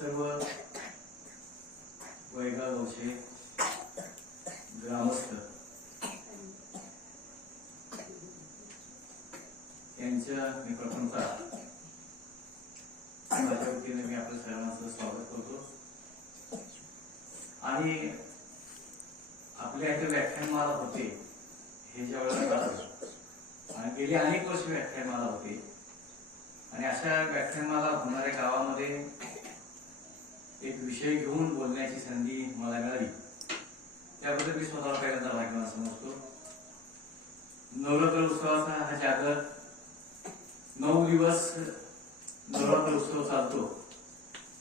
सर्व वैगाव गावचे ग्रामस्थ यांच्या मी प्रथमतः माझ्या वतीने मी आपल्या सर्वांचं स्वागत करतो आणि आपल्या इथे व्याख्यानमाला होते हे ज्या वेळेला आणि गेली अनेक वर्ष व्याख्यानमाला होते आणि अशा व्याख्यानमाला होणाऱ्या गावामध्ये एक विषय घेऊन बोलण्याची संधी मला मिळाली त्याबद्दल मी स्वतःला पहिल्यांदा भाग्यवान समजतो। नवरात्र उत्सवाचा हा जागर 9 दिवस नवरात्र उत्सव चालतो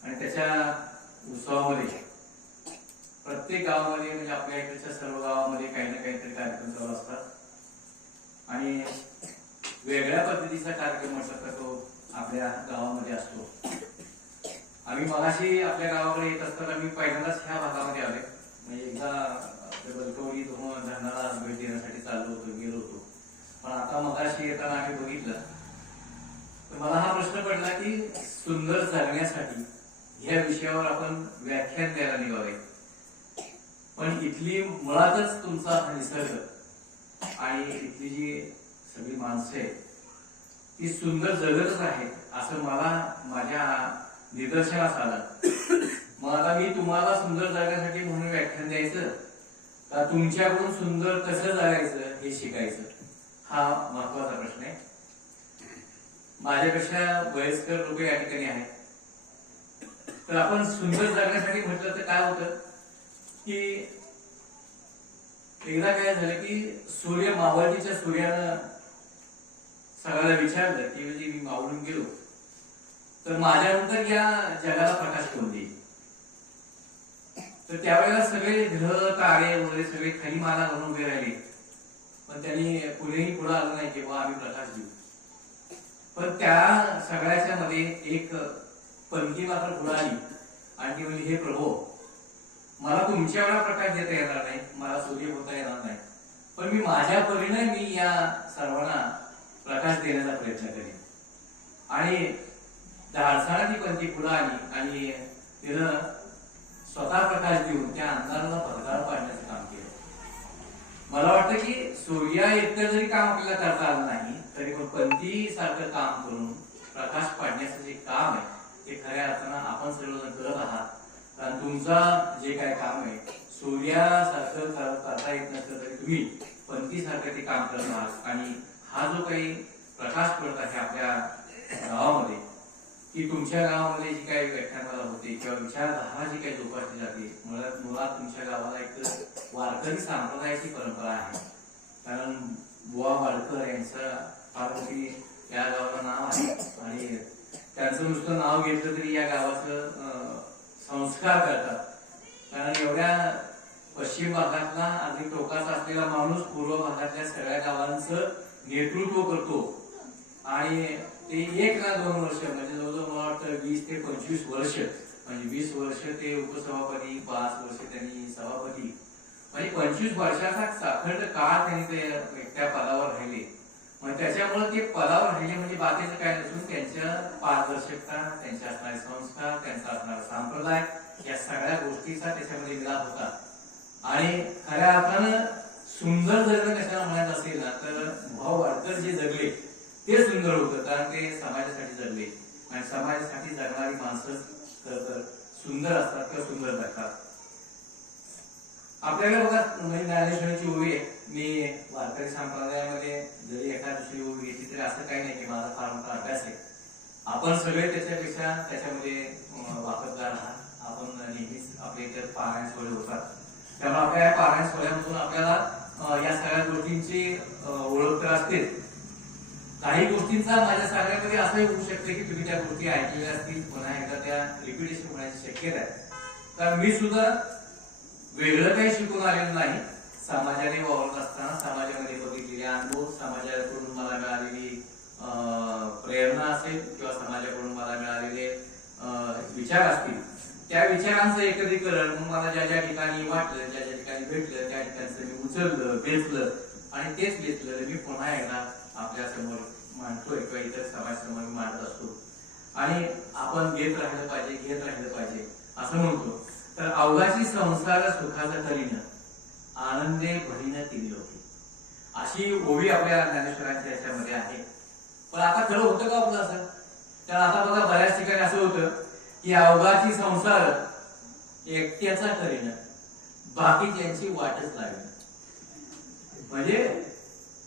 आणि त्याच्या उत्सवामध्ये प्रत्येक गावामध्ये म्हणजे आपल्या इकडच्या सर्व गावामध्ये काही ना काहीतरी कार्यक्रम चालू असतात आणि वेगळ्या पद्धतीचा कार्यक्रम म्हटलं तो आपल्या गावामध्ये असतो। आम्ही मगाशी आपल्या गावाकडे येत असताना मी पहिल्यांदाच ह्या भागामध्ये आले म्हणजे एकदा बलकवडी धरणाला भेट देण्यासाठी चाललो होतो गेलो होतो पण आता मगाशी येताना आम्ही बघितलं तर मला हा प्रश्न पडला की सुंदर जगण्यासाठी ह्या विषयावर आपण व्याख्यान द्यायला निघावे पण इथली मुळातच तुमचा हा निसर्ग आणि इथली जी सगळी माणसं आहेत ती सुंदर जगतच आहेत असं मला माझ्या निदर्शनास आलं। मग आता मी तुम्हाला सुंदर जगण्यासाठी म्हणून व्याख्यान द्यायचं का तुमच्याकडून सुंदर कसं जगायचं हे शिकायचं हा महत्वाचा प्रश्न आहे। माझ्यापेक्षा वयस्कर लोक या ठिकाणी आहेत तर आपण सुंदर जगण्यासाठी म्हटलं तर काय होतं की एकदा काय झालं की सूर्य मावळतीच्या सूर्यानं सगळ्याला विचारलं की म्हणजे मी मावळून गेलो तर माझ्यानंतर या जगाला प्रकाश कोण देईल तर त्यावेळेला सगळे ग्रह तारे वगैरे सगळे खाली माना म्हणून उभे राहिले पण त्यांनी कुणीही पुढे आलं नाही किंवा आम्ही प्रकाश देऊ पण त्या सगळ्याच्या मध्ये एक पणकी मात्र पुढे आली आणि ती म्हणजे हे प्रभू मला तुमच्या एवढा प्रकाश देता येणार नाही मला सूर्य होता येणार नाही पण मी माझ्या परीने मी या सर्वांना प्रकाश देण्याचा प्रयत्न करेन आणि धाडसाला ती पणती पुढे आली आणि तिनं स्वतः प्रकाश देऊन त्या अंधाराला भरदार पाडण्याचं काम केलं। मला वाटतं की सूर्या इतकं जरी काम आपल्याला करता आलं नाही तरी पण पणती सारखं काम करून प्रकाश पाडण्याचं जे काम आहे ते खऱ्या अर्थानं आपण सर्वजण करत आहात कारण तुमचा जे काय काम आहे सूर्यासारखं करता येत नसलं तरी तुम्ही पणती सारखं ते काम करत आहात आणि हा जो काही प्रकाश पडत आहे आपल्या गावामध्ये की तुमच्या गावामध्ये जी काही व्याख्यानमाला होते किंवा विचारधारा जी काही जोपासली जाते मुळात तुमच्या गावाला एक वारकरी संप्रदायाची परंपरा आहे कारण बुवा वाडकर यांचं फार मोठी या गावाला नाव आहे आणि त्यांचं नुसतं नाव घेतलं तरी या गावाचं संस्कार करतात कारण एवढ्या पश्चिम भागातला अगदी टोकाचा असलेला माणूस पूर्व भागातल्या सगळ्या गावांचं नेतृत्व करतो आणि ते 1 ना 2 वर्ष म्हणजे जवळजवळ मला वाटतं 20 ते 25 वर्ष म्हणजे 20 वर्ष ते उपसभापती 5 वर्ष त्यांनी सभापती म्हणजे 25 वर्षाचा अखंड काळ त्यांनी ते त्या पदावर राहिले मग त्याच्यामुळे ते पदावर राहिले म्हणजे बाकीचं काय नसून त्यांच्या पारदर्शकता त्यांचे असणारे संस्कार त्यांचा असणारा संप्रदाय या सगळ्या गोष्टीचा त्याच्यामध्ये मिलाप होता आणि खऱ्या अर्थानं सुंदर जगणं कशाला म्हणायचं असेल ना तर भाऊ वाडकर जे जगले ते सुंदर होतं कारण ते समाजासाठी जगले आणि समाजासाठी जगणारी माणसं तर सुंदर असतात किंवा सुंदर जगतात। आपल्याला बघा म्हणजे ज्ञानेश्वरीची ओवी आहे मी वारकरी संप्रदायामध्ये जरी एका दुसरी ओवी घेतली तरी असं काही नाही की माझा फार मोठा अभ्यास आहे आपण सगळे त्याच्यापेक्षा त्याच्यामध्ये वापरदार आहात आपण नेहमीच आपल्या इतर पारायण सोहळे होतात त्यामुळे आपल्या या पारायण सोहळ्यामधून आपल्याला या सगळ्या गोष्टींची ओळख तर असतेच काही गोष्टींचा माझ्या सांगण्यामध्ये असंही होऊ शकते की तुम्ही त्या गोष्टी ऐकलेल्या असतील पुन्हा एकदा त्या रिपिटेशन होण्याची शक्यता आहे कारण मी सुद्धा वेगळं काही शिकून आलेलं नाही समाजाने वावरत असताना समाजामध्ये बघितलेले अनुभव समाजाकडून मला मिळालेली प्रेरणा असेल किंवा समाजाकडून मला मिळालेले विचार असतील त्या विचारांचं एकत्रीकरण मग मला ज्या ज्या ठिकाणी वाटलं ज्या ज्या ठिकाणी भेटलं त्या ठिकाणचं मी उचललं बेचलं आणि तेच बेचलं मी पुन्हा एकदा आपल्या समोर मांडतोय किंवा इतर समाज समोर मांडत असतो आणि आपण घेत राहिलं पाहिजे असं म्हणतो, तर अवघाची संसार सुखाचा करीन आनंदे भरीन तिने होती, अशी ओवी आपल्या ज्ञानेश्वरांच्या याच्यामध्ये आहे. पण आता खरं होतं का आपलं असं? तर आता बघा बऱ्याच ठिकाणी असं होतं की अवघाची संसार एकट्याचा करीन बाकीच्यांची वाटच लागेल. म्हणजे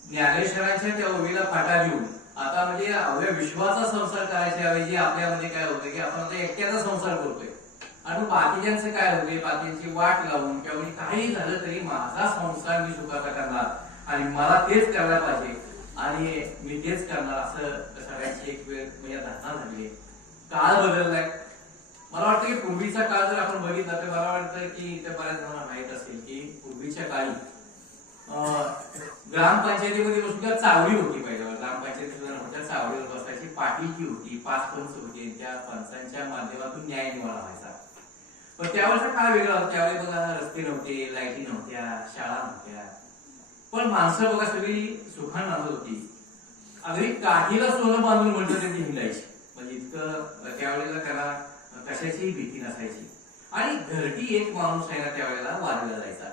ज्ञानेश्वरांच्या त्या ओवीला फाटा घेऊन आता म्हणजे अवघ्या विश्वाचा संसार करायच्या ऐवजी आपल्यामध्ये काय होतं की आपण आता एकट्याचा संसार करतोय आणि बाकीच्यांचं काय होते, बाकीची वाट लावून किंवा काही झालं तरी माझा संसार मी सुखाचा करणार आणि मला तेच करायला पाहिजे आणि मी तेच करणार, असं सगळ्यांची एक वेळ म्हणजे धारणा झाली. काळ बदललाय. मला वाटतं की पूर्वीचा काळ जर आपण बघितला तर मला वाटतं की ते बऱ्याच जणांना माहित असेल की पूर्वीच्या काळी ग्रामपंचायतीमध्ये बसून चावडी होती. पहिल्या ग्रामपंचायती सुद्धा नव्हत्या, चावडीवर बसायची, पाटीलकी होती, 5 पंच होते, त्या पंचांच्या माध्यमातून न्याय निवाडा व्हायचा. पण त्यावेळेचा काळ वेगळा होता. त्यावेळी बघा रस्ते नव्हते, लाईटी नव्हत्या, शाळा नव्हत्या, पण माणसं बघा सगळी सुखान नांदत होती. अगदी काठीला सोनं बांधून म्हटलं तरी ती हिंडायची. म्हणजे इतकं त्यावेळेला त्याला कशाची भीती नसायची. आणि घरटी एक माणूस आहे ना त्यावेळेला वारीला जायचा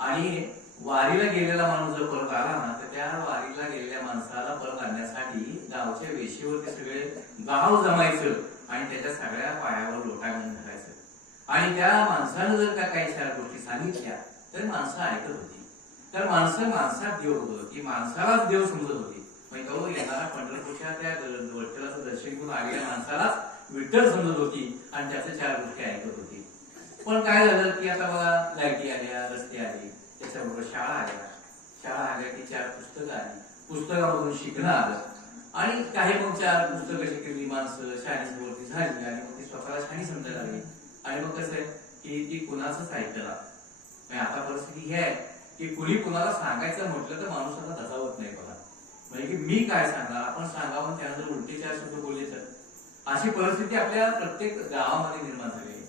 आणि वारीला गेलेला माणूस जर परत आला ना तर त्या वारीला गेलेल्या माणसाला परत आणण्यासाठी गावच्या वेशीवरती सगळे गाव जमायचं आणि त्याच्या सगळ्या पायावर लोटा घालून धरायचं आणि त्या माणसानं जर का काही 4 गोष्टी सांगितल्या तर माणसं ऐकत होती. तर माणसं माणसात देव होत होती, माणसालाच देव समजत होती. म्हणजे तो येणारा पंढरपूरच्या त्या विठ्ठलाचं दर्शन घेऊन आलेल्या माणसालाच विठ्ठल समजत होती आणि त्याच्या 4 गोष्टी ऐकत होती. पण काय झालं की आता बघा लाईटी आल्या, रस्ते आले, त्याच्याबरोबर शाळा आल्या की 4 पुस्तकं आली, पुस्तकामधून शिकणं आलं आणि काही मग 4 पुस्तकं शिकलेली माणसं शाळेची वरती झाली आणि मग ती स्वतःला शाणी समजायला लागली. आणि मग कसं आहे की ती कुणाचंच ऐकलं. आता परिस्थिती ही आहे की कुणी कुणाला सांगायचं म्हटलं तर माणूस आता धजावत नाही बघा. म्हणजे की मी काय सांगणार, आपण सांगावं त्यानंतर उलटे 4 शब्द बोलले तर अशी परिस्थिती आपल्या प्रत्येक गावामध्ये निर्माण झाली आहे.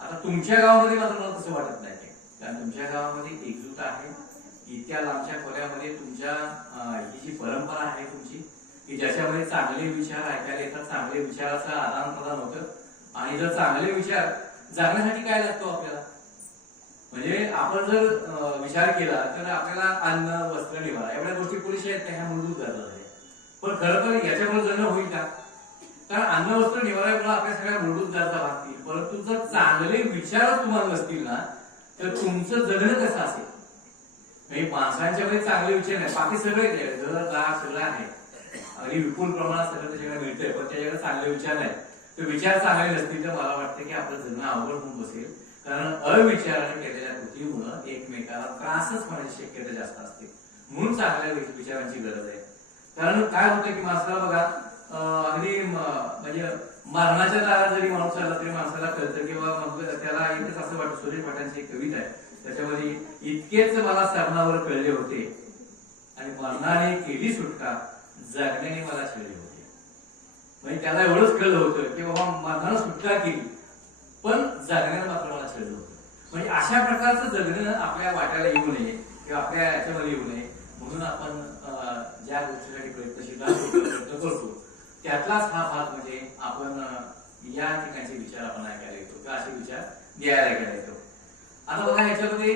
आता तुमच्या गावामध्ये मात्र मला तसं वाटत नाही, कारण तुमच्या गावामध्ये एकजूट आहे. इतक्या लांबच्या खोऱ्यामध्ये तुमच्या ही जी परंपरा आहे तुमची की ज्याच्यामध्ये चांगले विचार ऐकायला येतात, चांगले विचाराचं आदान प्रदान होतं. आणि जर चांगले विचार जगण्यासाठी काय लागतो आपल्याला, म्हणजे आपण जर विचार केला तर आपल्याला अन्न, वस्त्र, निवारा एवढ्या गोष्टी पुरेशा आहेत, ह्या मूलभूत गरजा आहेत. पण खरं तर याच्यामुळे जगणं होईल का? कारण अन्न, वस्त्र, निवाऱ्यामुळे आपल्या सगळ्या मूलभूत गरजा भागतील, परंतु जर चांगले विचारच तुम्हाला नसतील ना तर तुमचं जगणं कसं असेल? म्हणजे माणसांच्यामध्ये चांगले विचार नाही, बाकी सगळे घर दार सगळं आहे, अगदी विपुल प्रमाणात सगळं त्याच्याकडे मिळतंय, पण त्याच्याकडे चांगले विचार नाही. तर विचार चांगले नसतील तर मला वाटतं की आपलं जगणं अवघड होऊन बसेल. कारण अविचाराने केलेल्या कृतीमुळे एकमेकाला त्रासच होण्याची शक्यता जास्त असते. म्हणून चांगल्या विचारांची गरज आहे. कारण काय होतं की माणसाला बघा अगदी म्हणजे मरणाच्या दारात जरी माणूस आला तरी माणसाला कळतं किंवा मग त्याला एकच असं वाटतं. सुरेश भटांची एक कविता आहे, त्याच्यामध्ये इतकेच मला सरणावर कळले होते आणि मरणाने केली सुटका, जगण्याने मला छळले होते. म्हणजे त्याला एवढंच कळलं होतं की बाबा मरणानं सुटका केली पण जगण्यानं मात्र मला छळलं होतं. म्हणजे अशा प्रकारचं जगणं आपल्या वाट्याला येऊ नये किंवा आपल्या याच्यामध्ये येऊ नये म्हणून आपण ज्या गोष्टीसाठी प्रयत्न करतो त्यातलाच हा भाग म्हणजे आपण या ठिकाणचे विचार आपण ऐकायला येतो किंवा असे विचार द्यायला ऐकायला येतो. आता बघा याच्यामध्ये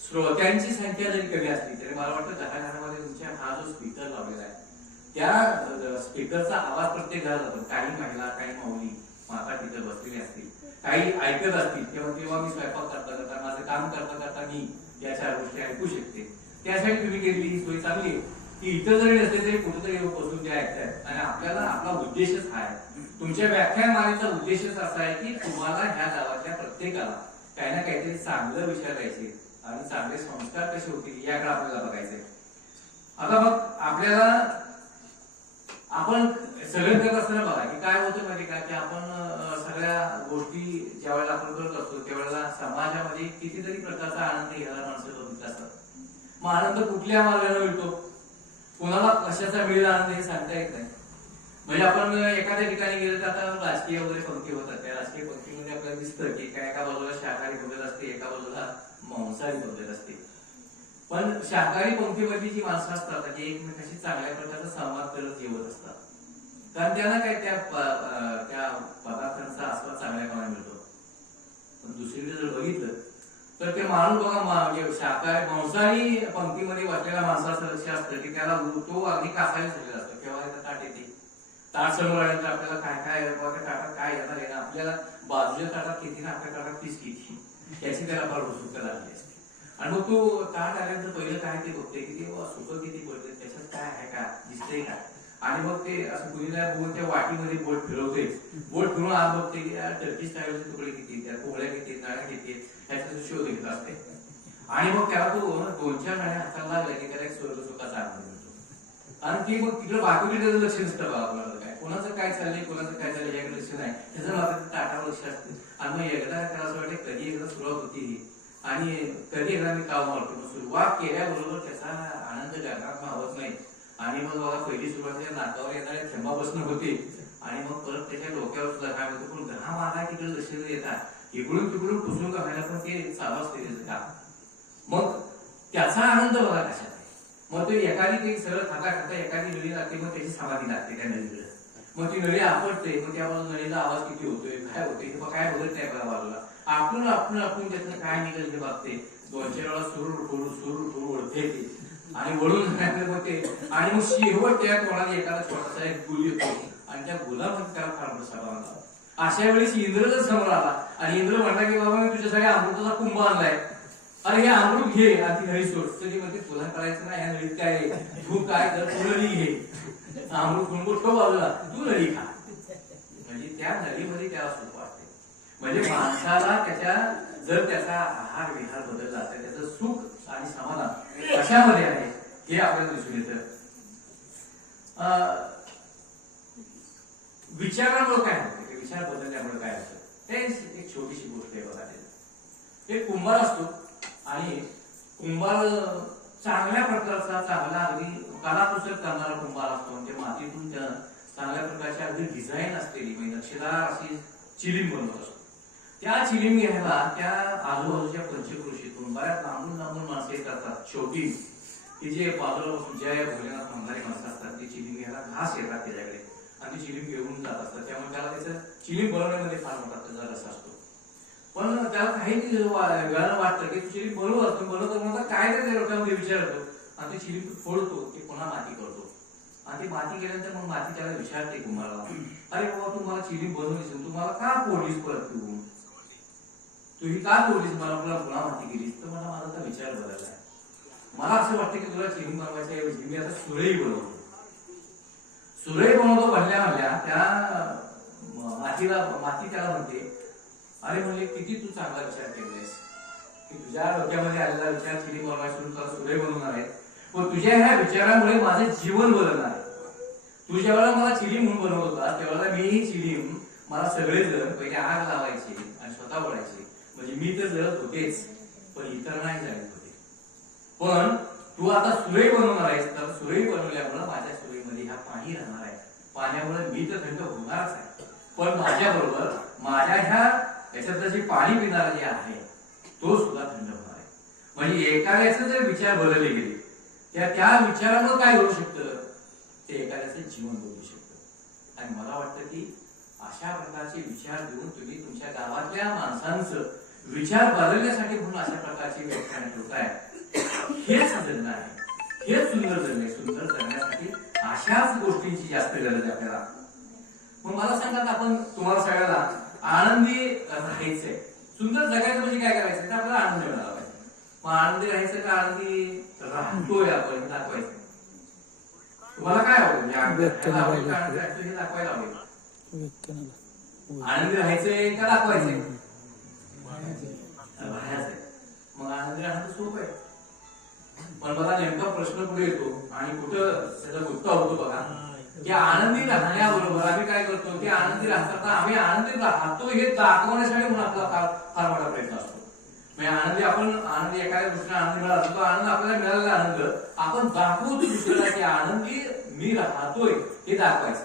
श्रोत्यांची संख्या जरी कमी असली तरी मला वाटतं घराघरामध्ये तुमच्या हा जो स्पीकर लावलेला आहे त्या स्पीकरचा आवाज प्रत्येक घरात जातो. काही महिला, काही माऊली माता तिथे बसलेली असतील, काही ऐकत असतील तेव्हा मी स्वयंपाक करता करता, माझं काम करता करता मी या 4 गोष्टी ऐकू शकते. त्यासाठी तुम्ही केलेली ही सोय चांगली आहे की इतर जरी नसले तरी कुठेतरी बसून ते ऐकतायत. आणि आपल्याला आपला उद्देशच हा आहे, तुमच्या व्याख्यानमालेचा उद्देशच असा आहे की तुम्हाला ह्या गावातल्या प्रत्येकाला काही ना काहीतरी चांगलं विचार द्यायचे आणि चांगले संस्कार कसे होतील याकडे आपल्याला बघायचंय. आता मग आपल्याला आपण सगळं करत असताना बघा की काय होतं माहिती का की आपण सगळ्या गोष्टी ज्या वेळेला आपण करत असतो त्यावेळेला समाजामध्ये कितीतरी प्रकारचा आनंद घ्यायला माणसं बघितला असतात. मग आनंद कुठल्या मार्गाने मिळतो, कोणाला कशाचा मिळेल आनंद हे सांगता येत नाही. म्हणजे आपण एखाद्या ठिकाणी गेलो तर आता राजकीय वगैरे पंक्ती होतात, त्या राजकीय पंक्तीमध्ये आपल्याला दिसतं की एका बाजूला शाकाहारी पद्धत असते, एका बाजूला मांसाहारी पद्धत असते. पण शाकाहारी पंक्तीमधली जी माणसं असतात ती एकमेकांशी चांगल्या प्रकारचा संवाद करत जेवत असतात, कारण त्यांना काय त्या पदार्थांचा आस्वाद चांगल्यापणे मिळतो. माणूस बघा म्हणजे शाकाहारी मांसाहारी पंक्तीमध्ये बसलेल्या माणसाचं लक्ष असतं की त्याला तो अगदी कासावी झालेला असतो. केव्हा येतं ताट येते, ताट समोर आल्यानंतर आपल्याला काय काय त्या ताटात काय येणार आहे ना, आपल्याला बाजूच्या ताटात किती ना आपल्या ताटात तीच किती याची त्याला फार उत्सुकता लागली असते. आणि मग तो ताट आल्यानंतर पहिलं काय ते बघते की ते सुख किती पडते, त्याच्यात काय आहे का, दिसतंय का. आणि मग ते असं कुणीला बघून त्या वाटीमध्ये बोट फिरवते, बोट फिरून आज बघते की टर्की स्टाईलचे तुकडे किती, त्या पोळ्या किती, नाळ्या किती, ह्याचा शोध घेत असते. आणि मग त्याला तो 2-4 नाळ्या हाताला लागल्या की त्याला एक स्वर्ग सुखाचा आनंद मिळतो. आणि ती मग तिकडे बाकीकडे त्याचं लक्ष नसतं बघा, आपल्याला काय कोणाचं काय चाललंय, कोणाचं काय चाललंय याकडे लक्ष नाही, त्याचं मात्र ताटावर लक्ष असतं. आणि मग एकदा त्याला असं वाटतं कधी एकदा सुरुवात होती ही, आणि कधी एकदा मी काम मारतो. मग सुरुवात केल्याबरोबर त्याचा आनंद गगनात मावत नाही. आणि मग बघा पहिली सुरुवातीला नाकावर येणाऱ्या थेंबापासून होते, आणि मग परत त्याच्या डोक्यावर सुद्धा काय होतं, पण घाम आला तिकडे लक्ष येतात, इकडून तिकडून पुसून काढायला पण ते चालू असते त्याचं काम. मग त्याचा आनंद बघा कशात आहे. मग तो एखादी ते सरळ खाता खाता एखादी नळी लागते, मग त्याची समाधी लागते त्या नळीकडे. मग ती नळी आपटते, मग त्या बाजूला नळीचा आवाज किती होतोय, काय होतोय, काय बघत नाही बघा बाजूला. आपण त्यातनं काय निघेल ते बघते. 2-4 वेळा सुरू ओढते ते, आणि वळून मग ते, आणि मग शेवट त्या कोणाला एखादा छोटासा एक गुल येतो, आणि त्या गुलामध्ये त्याला फार मोठा समाधान झाला. अशा वेळेस इंद्र जर समोर आला आणि इंद्र म्हणला की बाबा मी तुझ्यासाठी अमृताचा कुंभ आणलाय, अरे हे अमृत घे आणि ती नळी सोड. तर ती म्हणते तुला करायचं ना, या नळीत काय तू काय कर, तू नळी घे, अमृत कुंभ ठेव बाजूला, तू नळी खा. म्हणजे त्या नळीमध्ये त्याला सुख वाटते. म्हणजे माणसाला जर त्याचा आहार विहार बदलला तर त्याचं सुख आणि समाधान कशामध्ये आहे हे आपल्याला दिसून येतं. विचारामुळे काय होतं, विचार बदलल्यामुळे काय होतं, ते एक छोटीशी गोष्ट आहे बघा. एक कुंभार असतो, आणि कुंभार चांगल्या प्रकारचा, चांगला अगदी कलाकुसर करणारा कुंभार असतो. म्हणजे मातीतून त्या चांगल्या प्रकारची अगदी डिझाईन असलेली म्हणजे नक्षीदार अशी चिलीम बनवत असतो. त्या चिलीम घ्यायला त्या आजूबाजूच्या पंचकृषीतून बऱ्याच लांबून माणसं येत असतात. शेवटी की जे बाजूला बसून जय भोलेनाथ म्हणणारी माणसं असतात, ती चिलीम घ्यायला घास येतात त्याच्याकडे, आणि ती चिलीम घेऊन जात असतात. त्यामुळे त्याला त्याचं चिलीम बनवण्यामध्ये फार मोठा त्याचा रस असतो. पण त्याला काही वेळाला वाटतं की चिलीम बनवतो काय तर लोकांमध्ये विचार येतो, आणि ते चिलीम फोडतो, ते पुन्हा माती करतो, आणि ती माती केल्यानंतर मग माती त्याला विचारते कुंभाराला, अरे बाबा तू मला चिलीम बनवलीस, तू मला का फोडलीस, परत तू ही का फोडलीस, मला पुन्हा माती केलीस. तर मला माझा विचार बदललाय. मला असं वाटतं की तुला चिलीम बनवायच्या ऐवजी मी आता सुरई बनवतो. सुरई बनवतो म्हणल्या त्या माती त्याला म्हणते, अरे म्हणजे किती तू चांगला विचार केलायस की तुझ्या डोक्यामध्ये आलेला विचार चिलीम बनवायचा सोडून तुला सुरई बनवणार आहे. पण तुझ्या ह्या विचारामुळे माझं जीवन बदलणार आहे. तू ज्यावेळेला मला चिलीम म्हणून बनवत होता त्यावेळेला मी चिलीम मला सगळेजण पहिले आग लावायचे आणि स्वतः बोलायचे, म्हणजे मी तर जळत होतेच पण इतर नाही जळत होते. पण तू आता सुरई बनवणार आहेस, तर सुरई बनवल्यामुळे माझ्या सुरईमध्ये हा पाणी राहणार आहे, पाण्यामुळे मी तर थंड होणारच आहे, पण माझ्या बरोबर माझ्या याच्यातलं जे पाणी पिणारा जे आहे तो सुद्धा थंड होणार आहे. म्हणजे एखाद्याचे जर विचार बदलले गेले त्या विचारामुळे काय होऊ शकतं, ते एखाद्याचं जीवन बदलू शकतं. आणि मला वाटतं की अशा प्रकारचे विचार देऊन तुम्ही तुमच्या गावातल्या माणसांचं विचार बदलण्यासाठी म्हणून अशा प्रकारची व्याख्यान ठेवताय, हेच जगणं आहे, हेच सुंदर जगणं आहे. सुंदर जगण्यासाठी अशाच गोष्टींची जास्त गरज आहे आपल्याला. मग मला सांगा, आपण तुम्हाला सगळ्याला आनंदी राहायचंय, सुंदर जगायचं म्हणजे काय करायचं, तर आपल्याला आनंद मिळाला पाहिजे. मग आनंदी राहायचं का आनंदी राहतोय आपण हे दाखवायचं. तुम्हाला काय आवडेल हे दाखवायला आवडेल, आनंदी राहायचंय का दाखवायचंय, राहायचंय. मग आनंदी राहणं सोपं आहे. पण बघा नेमका प्रश्न कुठे येतो आणि कुठं त्याचा गुप्ता होतो बघा, की आनंदी राहण्याबरोबर आम्ही काय करतो की आनंदी राहताना आम्ही आनंदी राहतो हे दाखवण्यासाठी म्हणून आपला फार मोठा प्रयत्न असतो. म्हणजे आनंदी एखाद्या गोष्टीला आनंद मिळाला तो आनंद आपल्याला मिळालेला आनंद आपण दाखवतो दुसऱ्याला की आनंदी मी राहतोय हे दाखवायचं.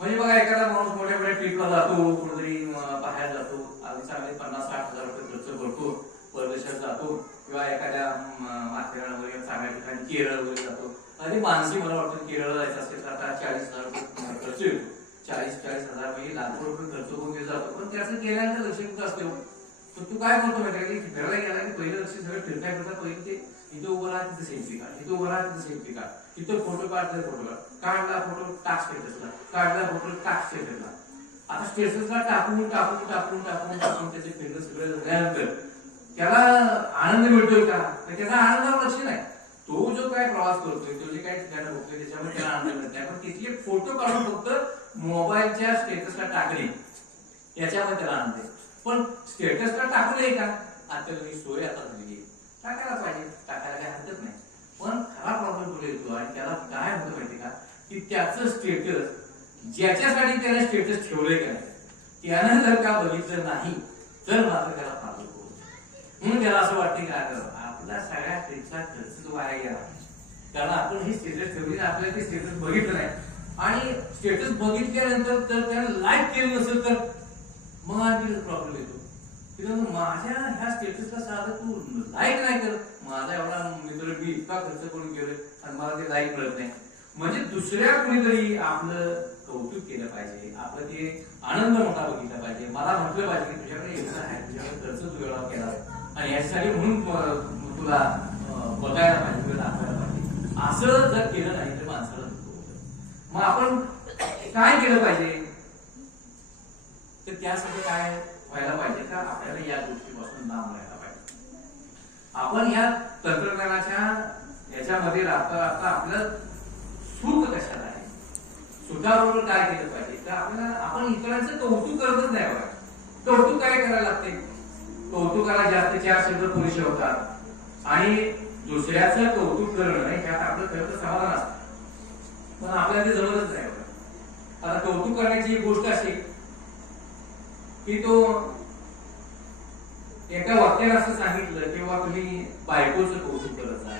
म्हणजे बघा एखादा माणूस मोठ्या मोठ्या ट्रिपला जातो, कुठेतरी बाहेर जातो, अगदी चांगले 50-60 हजार रुपये खर्च करतो, परदेशात जातो किंवा एखाद्या माथेरान वगैरे चांगल्या ठिकाणी केरळ वगैरे जातो. आणि मानसी मला वाटतं केरळ जायचं असेल तर आता 40,000 रुपये खर्च येतो. 40,000 म्हणजे लाखो रुपये खर्च करून जातो. पण त्याचं केल्यानंतर लक्ष कुठं असतो, तर तू काय करतो माहिती की फिरायला गेला की पहिलं लक्ष सगळं फिरता फिरता पहिले ते इथं उभं राहा तिथं सेल्फी काढ, इथं उभं राहा तिथं सेल्फी काढ, तिथं फोटो काढ तिथं फोटो काढला फोटो टाक स्टेटसला, काढला फोटो टाक स्टेटसला. आता स्टेटसला टाकून टाकून टाकून टाकून टाकून त्याचे फिरणं सगळं झाल्यानंतर त्याला आनंद मिळतोय का, तर त्याचा आनंदावर लक्ष नाही. तो जो काय प्रवास करतोय, तो जे काय ठिकाण बघतोय त्याच्यामध्ये त्याला आनंद मिळत नाही, पण तिथले फोटो काढून फक्त मोबाईलच्या स्टेटसला टाकणे याच्यामध्ये त्याला आनंद आहे. पण स्टेटसला टाकू नये का, अत्याधुनिक सोय आता झालेली आहे, टाकायला पाहिजे, टाकायला काही हरकत नाही. पण खरा प्रॉब्लेम पुढे येतो आणि त्याला काय होतं माहिती का, की त्याचं स्टेटस ज्याच्यासाठी त्याने स्टेटस ठेवलंय का त्यानं जर का बघितलं नाही तर मात्र त्याला प्रॉब्लेम होतो. म्हणून त्याला असं वाटतं की आपला सगळ्या ट्रिपचा खर्च वाया गेला, कारण आपण हे स्टेटस ठेवले आपल्याला ते स्टेटस बघितलं नाही आणि स्टेटस बघितल्यानंतर तर त्याने लाईक केलं नसेल तर मग आणखी प्रॉब्लेम येतो. माझ्या ह्या स्टेटसला साधं तू लाईक नाही करत, माझा एवढा मित्र मी इतका खर्च करून गेलोय आणि मला ते लाईक मिळत नाही. म्हणजे दुसऱ्या कुणीतरी आपलं कौतुक केलं पाहिजे, आपलं ते आनंद मोठा बघितला पाहिजे, मला म्हटलं पाहिजे की तुझ्याकडे एवढं आहे, तुझ्याकडे खर्च तू वेळा केला आणि याच्यासाठी म्हणून तुला बघायला पाहिजे, तुला दाखवायला पाहिजे. असं जर केलं नाही तर माणसाला दुःख होतं. मग आपण काय केलं पाहिजे, तर त्यासाठी काय व्हायला पाहिजे का आपल्याला या गोष्टीपासून लांब राहायला पाहिजे. आपण या तंत्रज्ञानाच्या याच्यामध्ये राहता राहता आपलं सुख कशाला आहे, सुखाबरोबर काय केलं पाहिजे, तर आपल्याला आपण इतरांचं कौतुक करतच नाही बघा. कौतुक काय करायला लागते, कौतुकाला जास्त 4 शब्द पुरेसे होतात आणि दुसऱ्याचं कौतुक करणं ह्यात आपलं खरं तर समाधान असतं, पण आपल्याला ते जमतच नाही बघा. आता कौतुक करण्याची एक गोष्ट अशी की तो एका वाक्याने असं सांगितलं किंवा तुम्ही बायकोचं कौतुक करत जा,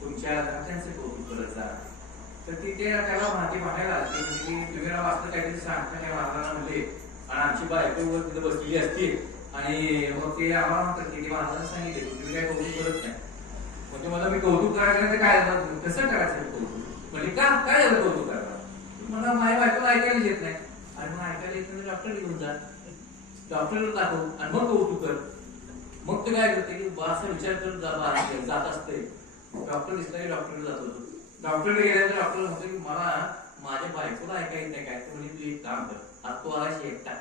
तुमच्या घरच्यांचं कौतुक करत जा, तर ती त्याला माहिती म्हणायला लागते म्हणजे तुम्ही ना वाचलं काहीतरी सांगता त्या महाराजांना म्हणले आणि आमची बायको तिथे बसलेली असते आणि मग ते आम्हाला म्हणतात की महाराजांना सांगितले तुम्ही काय कौतुक करत नाही. म्हणजे मला मी कौतुक करायचं तर काय कसं करायचं कौतुक, म्हणजे का काय झालं कौतुक करायला, मला माझ्या बायकोला ऐकायला येत नाही आणि मग ऐकायला येत नाही डॉक्टर घेऊन जा, डॉक्टरला दाखव आणि मग कौतुक कर. मग ते काय करते की असा विचार करत जात असते, डॉक्टर दिसला की डॉक्टरला जात होतो, डॉक्टरकडे गेल्यानंतर डॉक्टर म्हणतो की मला माझ्या बायकोला ऐकायला येत नाही काय, म्हणजे तू एक काम कर, आता तू आलायशी एकटा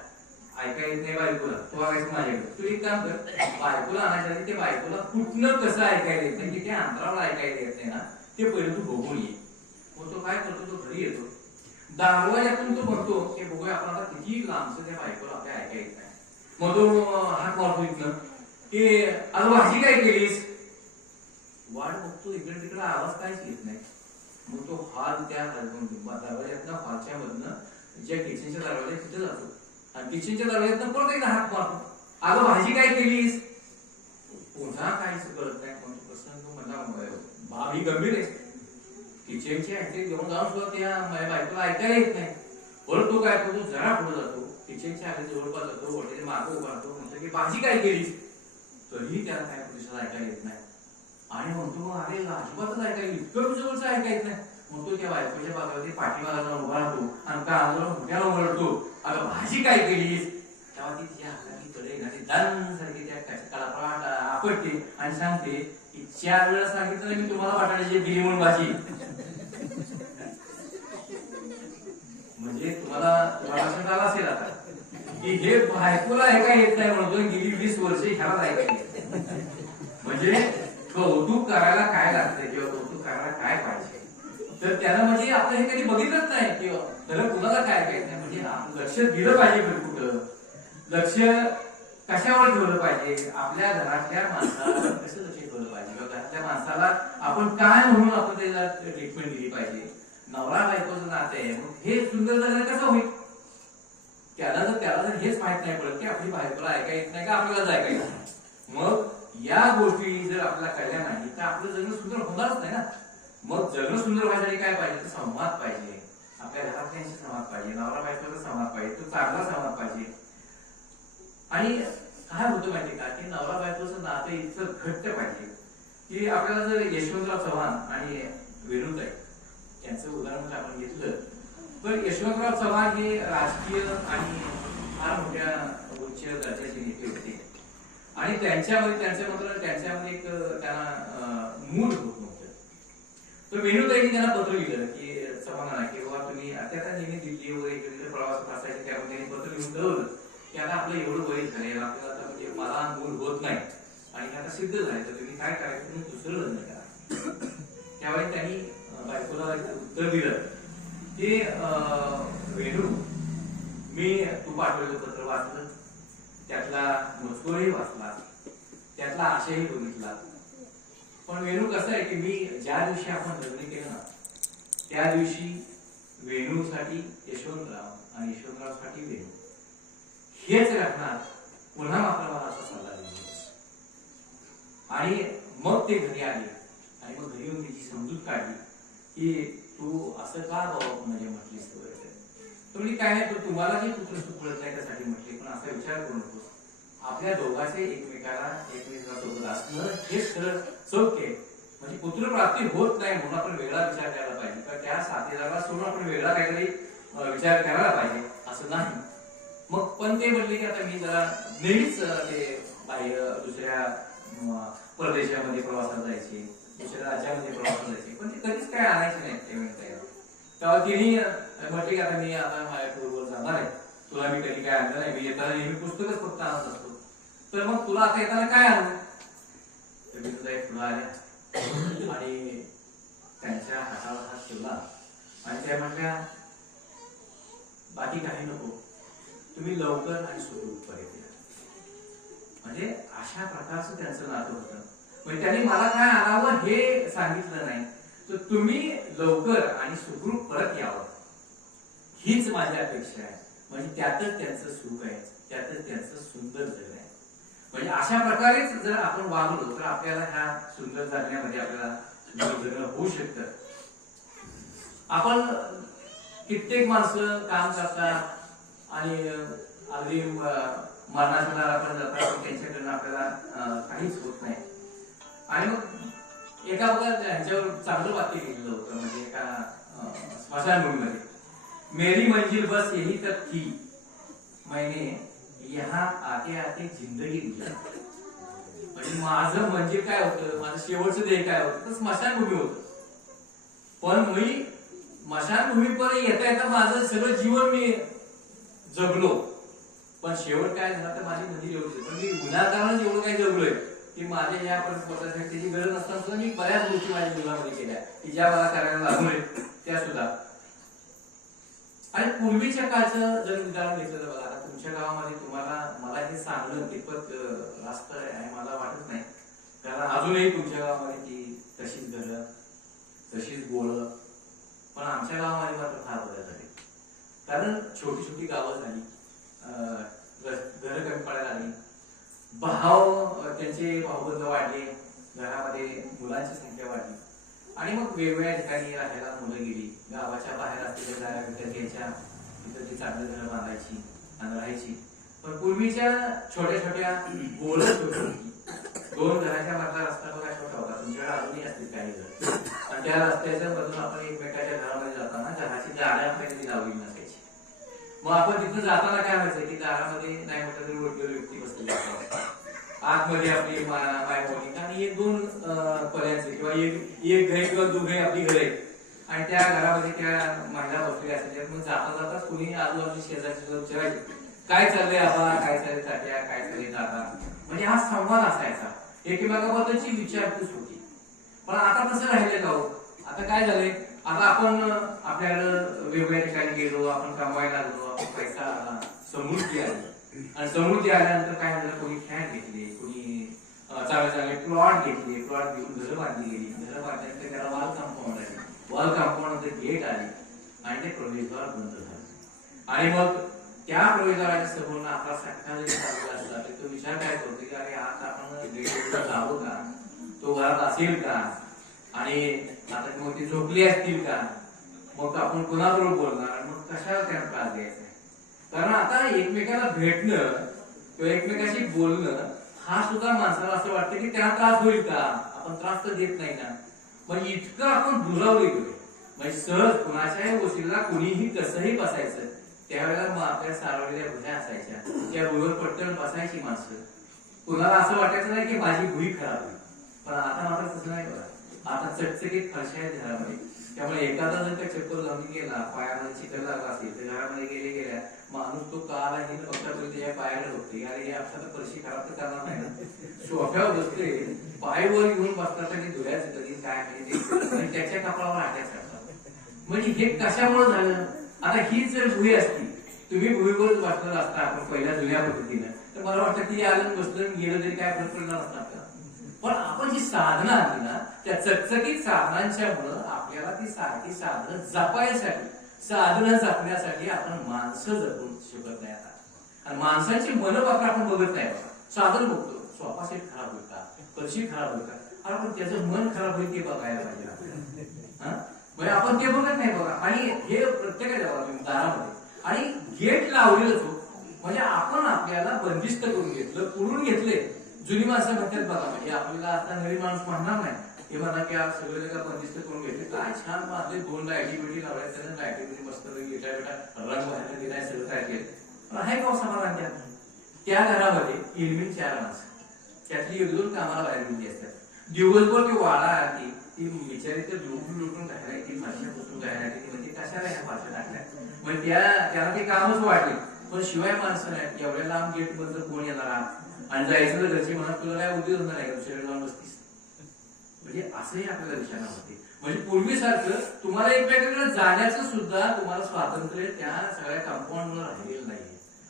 ऐकायला येत नाही बायकोला, तू आलायच माझ्याकडे, तू एक काम कर बायकोला आणायच्या आधी ते बायकोला कुठनं कसं ऐकायला येत नाही, की त्या अंतरावर ऐकायला येत नाही ना ते पहिले तू बघून ये. मग तो काय करतो, तो घरी येतो, दरवाजातून तो म्हणतो की बघूया आपण आता किती लांबचं त्या बायकोला आपल्या ऐकायला येत नाही. मग तो हात मारतो इथनं की अरे भाजी काय केलीस, वाट बघतो इकडे तिकडे आवाज काहीच येत नाही. मग तो हात त्या दरवाज्यातनं हॉलच्या मधनं ज्या किचनच्या दरवाजा तिथे जातो आणि किचनच्या दरवाज्यातनं परत एकदा हात मारतो, अगं भाजी काय केलीस, पुन्हा काहीच कळत नाही. मग प्रसंग म्हणला बाब ही गंभीर आहे, किचनची ऍक्टिव्ह घेऊन जाऊन सुद्धा त्या माझ्या बायकोला ऐकायला येत नाही. परत तो काय करतो, जरा पुढे जातो, किचनच्या आधी जवळपास जातो, हॉटेल मागं उभा राहतो, म्हणतो की भाजी काय केलीस, तरीही त्याला काय प्रतिसाद ऐकायला येत नाही आणि म्हणतो अरे अजिबातच ऐकायला इतकं जवळचं ऐकायला येत नाही. मग तो त्या बायकोच्या बागावरती पाठीमागाला उभा राहतो आणि कानाला मोठ्याला ओरडतो, अगं भाजी काय केलीस. तेव्हा ती तिच्या हाताची कडे घाली दान सारखी त्या कळापळाट आपटते आणि सांगते की 4 वेळा सांगितलं मी तुम्हाला वाटायची दिली म्हणून भाजी, म्हणजे तुम्हाला लक्षात आला असेल आता की हे बायकोला ऐकायला येत नाही म्हणतो, गेली 20 वर्षे ह्याला ऐकायला येत. म्हणजे कौतुक करायला काय लागतंय किंवा कौतुक करायला काय पाहिजे, तर त्याला म्हणजे आपण हे कधी बघितलंच नाही किंवा खरं कुणाला काय ऐकायचं नाही. म्हणजे आपण लक्ष दिलं पाहिजे, कुठं लक्ष कशावर ठेवलं पाहिजे, आपल्या घरातल्या माणसाला कसं लक्ष ठेवलं पाहिजे किंवा घरातल्या माणसाला आपण काय म्हणून आपण त्याला ट्रीटमेंट दिली पाहिजे. नवरा बायकोचं नाते आहे, मग हे सुंदर झालं कसं होईल, त्याला जर हेच माहित नाही पडत की आपली बायकोला ऐकायला येत नाही का आपल्यालाच ऐकायला, मग या गोष्टी जर आपल्याला कळल्या नाही तर आपलं जगणं सुंदर होणारच नाही ना. मग जगणं सुंदर व्हायसाठी काय पाहिजे, तर संवाद पाहिजे, आपल्या घरातल्यांशी संवाद पाहिजे, नवरा बायकोचा संवाद पाहिजे, तो चांगला संवाद पाहिजे. आणि काय होतं माहितीये का की नवरा बायकोचं नातं इतकं घट्ट पाहिजे की आपल्याला जर यशवंतराव चव्हाण आणि वेणुताई यांचं उदाहरण जर आपण घेतलं तर यशवंतराव चव्हाण हे राजकीय आणि फार मोठ्या उच्च दर्जाचे नेते होते आणि त्यांच्यामध्ये एक त्यांना मूड होत नव्हतं. तर वेणूताईंनी त्यांना पत्र लिहिलं की समाधान की बाबा तुम्ही आता नेहमी दिल्ली वगैरे इकडे प्रवास असायचे त्यामुळे त्यांनी पत्र लिहून ठेवलं की आता आपलं एवढं वय झालं, आपल्याला आता म्हणजे मला मूड होत नाही आणि आता सिद्ध झालं, तर तुम्ही काय करायचं, तुम्ही दुसरं लग्न करा. त्यावेळी त्यांनी बायकोला उत्तर दिलं की वेणू, मी तू पाठवलेलं पत्र वाचलं, त्यातला मजकूरही वाचला, त्यातला आशयही बघितला, पण वेणू कसं आहे की मी ज्या दिवशी आपण लग्न केलं ना त्या दिवशी वेणूसाठी यशवंतराव आणि यशवंतरावसाठी वेणू हेच राखणार, पुन्हा मात्र मला असा सल्ला दिला. आणि मग ते घरी आले आणि मग घरी येऊन त्याची समजूत काढली की तू असं का म्हणजे म्हटलीस वगैरे. तुम्ही काय नाही, तो तुम्हाला जे पुत्र सुख मिळत नाही त्यासाठी म्हटले, पण असा विचार करू नकोस, आपल्या दोघांचे एकमेकांसोबत असणं हेच खरं सौख्य. म्हणजे पुत्रप्राप्ती होत नाही म्हणून आपण वेगळा विचार करायला पाहिजे, किंवा त्या साथीदाराला सोडून आपण वेगळा काहीतरी विचार करायला पाहिजे असं नाही. मग पण ते म्हटले की आता मी जरा नेहमीच ते बाहेर दुसऱ्या परदेशामध्ये प्रवासाला जायचे, दुसऱ्या राज्यामध्ये प्रवासाला जायचे, पण ते कधीच काय आणायचे नाही ते म्हणता. तेव्हा तिने म्हटले की आता मी आता माझ्या टूरवर जाणार आहे, तुला मी कधी काय आणलं नाही, मी येताना नेहमी पुस्तकच फक्त आणत असतो, तर मग तुला आता येताना काय आणू. तर मी तुझा एक फुलं आल्या आणि त्यांच्या हातावर हात ठेवला आणि त्या म्हटल्या बाकी काही नको, तुम्ही लवकर आणि सुखरूप परत या. म्हणजे अशा प्रकारचं त्यांचं नातं होतं. म्हणजे त्यांनी मला काय आणावं हे सांगितलं नाही, तर तुम्ही लवकर आणि सुखरूप परत यावं हीच माझी अपेक्षा आहे. म्हणजे त्यातच त्यांचं सुख आहे, त्यातच त्यांचं सुंदर जग आहे. म्हणजे अशा प्रकारेच जर आपण वागलो तर आपल्याला ह्या सुंदर जगण्यामध्ये आपल्याला जगणं होऊ शकतं. आपण कित्येक माणसं काम करतात आणि अगदी मरणाच्या दारापर्यंत जातात, त्यांच्याकडनं आपल्याला काहीच होत नाही. आणि मग एका बघा ह्यांच्यावर चांगलं वाक्य लिहिलेलं होतं, म्हणजे एका स्मशानभूमीमध्ये, मेरी मंजिल बस यही तक थी, मैंने यहाँ आते आते जिंदगी गुजारी. म्हणजे माझं मंजिल काय होतं, माझं शेवटचं ध्येय काय होतं, तर स्मशानभूमी होतं. पण मी स्मशानभूमीपर्यंत येता येता माझं सगळं जीवन मी जगलो, पण शेवट काय झाला तर माझी मंजिल एवढी. पण मी गुन्हागारांच एवढं काही जगलोय की माझ्या या स्वतःसाठी त्याची गरज नसताना सुद्धा मी बऱ्याच गोष्टी माझ्या जीवनामध्ये केल्या की ज्या मला करायला लागू नयेत त्या सुद्धा. आणि पूर्वीच्या काळचं जर उदाहरण घेतलं तर बघा, आता तुमच्या गावामध्ये तुम्हाला मला हे सांगणं कितपत रास्त आहे मला वाटत नाही, कारण अजूनही तुमच्या गावामध्ये ती तशीच घरं तशीच गोळं, पण आमच्या गावामध्ये मात्र फार बदल झाले. कारण छोटी छोटी गावं झाली, घरं कमी पडायला लागली, त्यांचे भाऊबंद वाढले, घरामध्ये मुलांची संख्या वाढली आणि मग वेगवेगळ्या ठिकाणी राहायला मुलं गेली. गावाच्या बाहेर असलेल्या जागा विकत घ्यायच्या, तिथं ती चांगली घरं बांधायची आणि राहायची. पण पूर्वीच्या छोट्या छोट्या गोळं छोटी होती, 2 घराच्या मधला रस्ता बघा छोटा होता, तुमच्याकडे अजूनही असतील काही घर, आणि त्या रस्त्याच्या मधून आपण एकमेकाच्या घरामध्ये जाताना घराची दारं आपल्याला लावली नसायची. मग आपण तिथं जाताना काय व्हायचं की दारामध्ये नाही म्हटलं तरी वडील व्यक्ती बसलेली असतात, आतमध्ये आपली मायबहिणी आणि 1-2 पर्यायचे किंवा एक घर किंवा 2 घर आपली घर आहेत आणि त्या घरामध्ये त्या महिला बसलेल्या असायच्या. मग जाता जाताच कुणी आजूबाजू शेजारच्या विचारायचे काय चाललंय आबा, काय चाललंय तात्या, काय चाललंय दादा. म्हणजे हा संवाद असायचा, एकमेकाबद्दलची विचारपूस होती. पण आता तसं राहिलं का हो? आता काय झालंय, आता आपण आपल्याकडं वेगवेगळ्या ठिकाणी गेलो, आपण कमवायला लागलो, आपण पैसा आला, समृद्धी आली, आणि समृद्धी आल्यानंतर काय झालं, कोणी फ्लॅट घेतले, कोणी चांगले प्लॉट घेतले, प्लॉट घेऊन घरं बांधली गेली, घरं बांधल्यानंतर त्याला वॉल कंपाऊंड आली, वॉल कंपाऊंड नंतर गेट आली आणि ते प्रवेशद्वार बंद झाले. आणि मग त्या प्रवेशद्वाराच्या समोर आपला सख्खा जरी चालला असला तर तो विचार काय करतो की अरे आता आपण गेटवर जावं का, तो घरात असेल का, आणि आता मग ती झोपली असतील का, मग आपण कुणाबरोबर बोलणार, मग कशाला त्यांना त्रास द्यायचा. कारण आता एकमेकाला भेटणं किंवा एकमेकाशी बोलणं हा सुद्धा माणसाला असं वाटतं की त्यांना त्रास होईल का, आपण त्रास तर देत नाही ना. मग इतकं आपण दुरावले गेलो, म्हणजे सहज कुणाच्याही गोष्टीला कुणीही कसंही बसायचं. त्यावेळेला आपल्या सारवलेल्या भुजा असायच्या, त्या भुजवर पटकन बसायची माणसं कुणाला असं वाटायचं नाही की माझी भुई खराब होईल, पण आता मात्र तसं नाही बघा. आता चकचकीत फरशा आहेत घरामध्ये, त्यामुळे एखादा जर का चप्पल घालून गेला, पायामध्ये चिखल लागला असेल तर घरामध्ये गेल्या माणूस तो काला हे बघता त्याच्या पायाला बघते, अरे हे आपल्याला फरशी खराब तर करणार नाही ना. सोफ्यावर बसते, पायवर घेऊन बसतात आणि धुळ्याच कधी काय आणि त्याच्या कपडावर आट्याच करतात. म्हणजे हे कशामुळे झालं? आता हीच जर भुई असती, तुम्ही भुईवरच बसलेला असता आपण पहिल्या जुन्या पद्धतीनं, तर मला वाटतं की आलं बसलं गेलं तरी काय फरक पडला नसता आपल्याला. पण आपण जी साधनं आणली ना, त्या चकचकीत साधनांच्या मुळे आपल्याला ती सारखी साधनं जपायसाठी, साधनं जपण्यासाठी आपण माणसं जपू शकत नाही आता. आणि माणसांची मन मात्र आपण बघत नाही बघा. साधन बघतो, सोफा सेट खराब होईल का, फरशी खराब होईल का, अरे पण त्याचं मन खराब होईल ते बघायला पाहिजे आपल्याला. म्हणजे आपण ते बघत नाही बघा. आणि हे प्रत्येकाच्या दारामध्ये आणि गेट लावलेलंच हो, म्हणजे आपण आपल्याला बंदिस्त करून घेतलं, पुरून घेतले. जुनी माणसं म्हणतात बघा, म्हणजे आपल्याला आता नवीन माणूस म्हणणार नाही, हे म्हणा की सगळे का बंदिस्त करून घेतले, काय छान मारले, 2 लाईटी बिटी लावल्या, लाईटीमध्ये मस्त बेटा रंग व्हायला गेलाय, सगळं काय केलं. पण आहे का समाधान त्या घरामध्ये इलमिन 4 माणसं, त्यातली 1-2 कामाला बाहेर गेली असतात. दिवसभर ती वाडा आली, ती बिचारी तर लुटून टाकलाय, ती फारशा पुसून टाकलाय, ती म्हणजे कशाला ह्या फारशा टाकल्या, म्हणजे त्याला ते कामच वाटले. पण शिवाय माणसं नाही, एवढ्या लांब गेट बद्दल कोण येणार आणि जायचं तर घरची म्हणा तुला काय उद्योग होणार आहे का, दुसऱ्या जाऊन बसतीस. म्हणजे असंही आपल्याला विचारणा होते. म्हणजे पूर्वीसारखं तुम्हाला एकमेकांकडे जाण्याचं सुद्धा तुम्हाला स्वातंत्र्य त्या सगळ्या कंपाऊंड वर राहिलेलं नाही.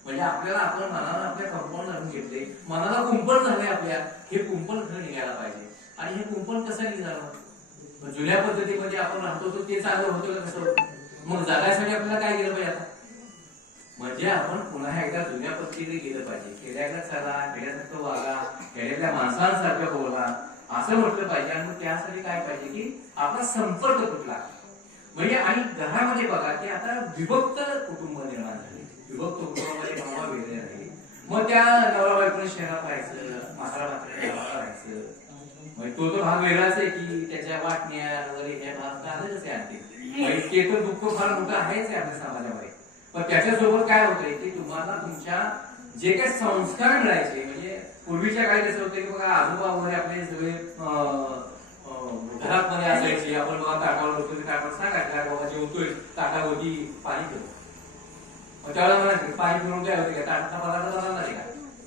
म्हणजे आपल्याला आपण मनाला आपल्या कंपाऊंड घालून घेतले, मनाला कुंपण झालंय आपल्या, हे कुंपण खरं निघायला पाहिजे. आणि हे कुंपण कसं निघालं? जुन्या पद्धतीमध्ये आपण राहतो ते चांगलं होतं का कसं होतं? मग जगायसाठी आपल्याला काय केलं पाहिजे आता? म्हणजे आपण पुन्हा एकदा जुन्या पद्धतीने गेलं पाहिजे. खेड्याकडे चला, खेड्यासारखं वागा, खेड्यातल्या माणसांसारखं बोला, असं म्हटलं पाहिजे. आणि मग त्यासाठी काय पाहिजे की आपला संपर्क तुटला म्हणजे. आणि घरामध्ये बघा की आता विभक्त कुटुंब निर्माण झाले, विभक्त कुटुंबामध्ये भावा वेगळे राहिले. मग त्या नवरा बायकोने शहरात राहायचं, म्हातारा म्हातारा गावाला राहायचं. म्हणजे तो भाग वेगळाच आहे की त्याच्या वाटण्या वगैरे हे भाग आलेच आहे आणखी. ते तर दुःख फार मोठं आहेच आहे आपल्या समाजामध्ये. पण त्याच्यासोबत काय होतंय की तुम्हाला तुमच्या जे काही संस्कार मिळायचे, म्हणजे पूर्वीच्या काळी कसं होतं की बघा आजोबा वगैरे आपले सगळे घरात मध्ये असायचे. आपण बघा ताटावर होतो, ताटावर सांगायचं बाबा जेवतोय, ताटावरती पाणी करू. मग त्यावेळेला म्हणायचं पाणी पिऊन काय होते का, ताटाचा पदार्थ बनवणार आहे का,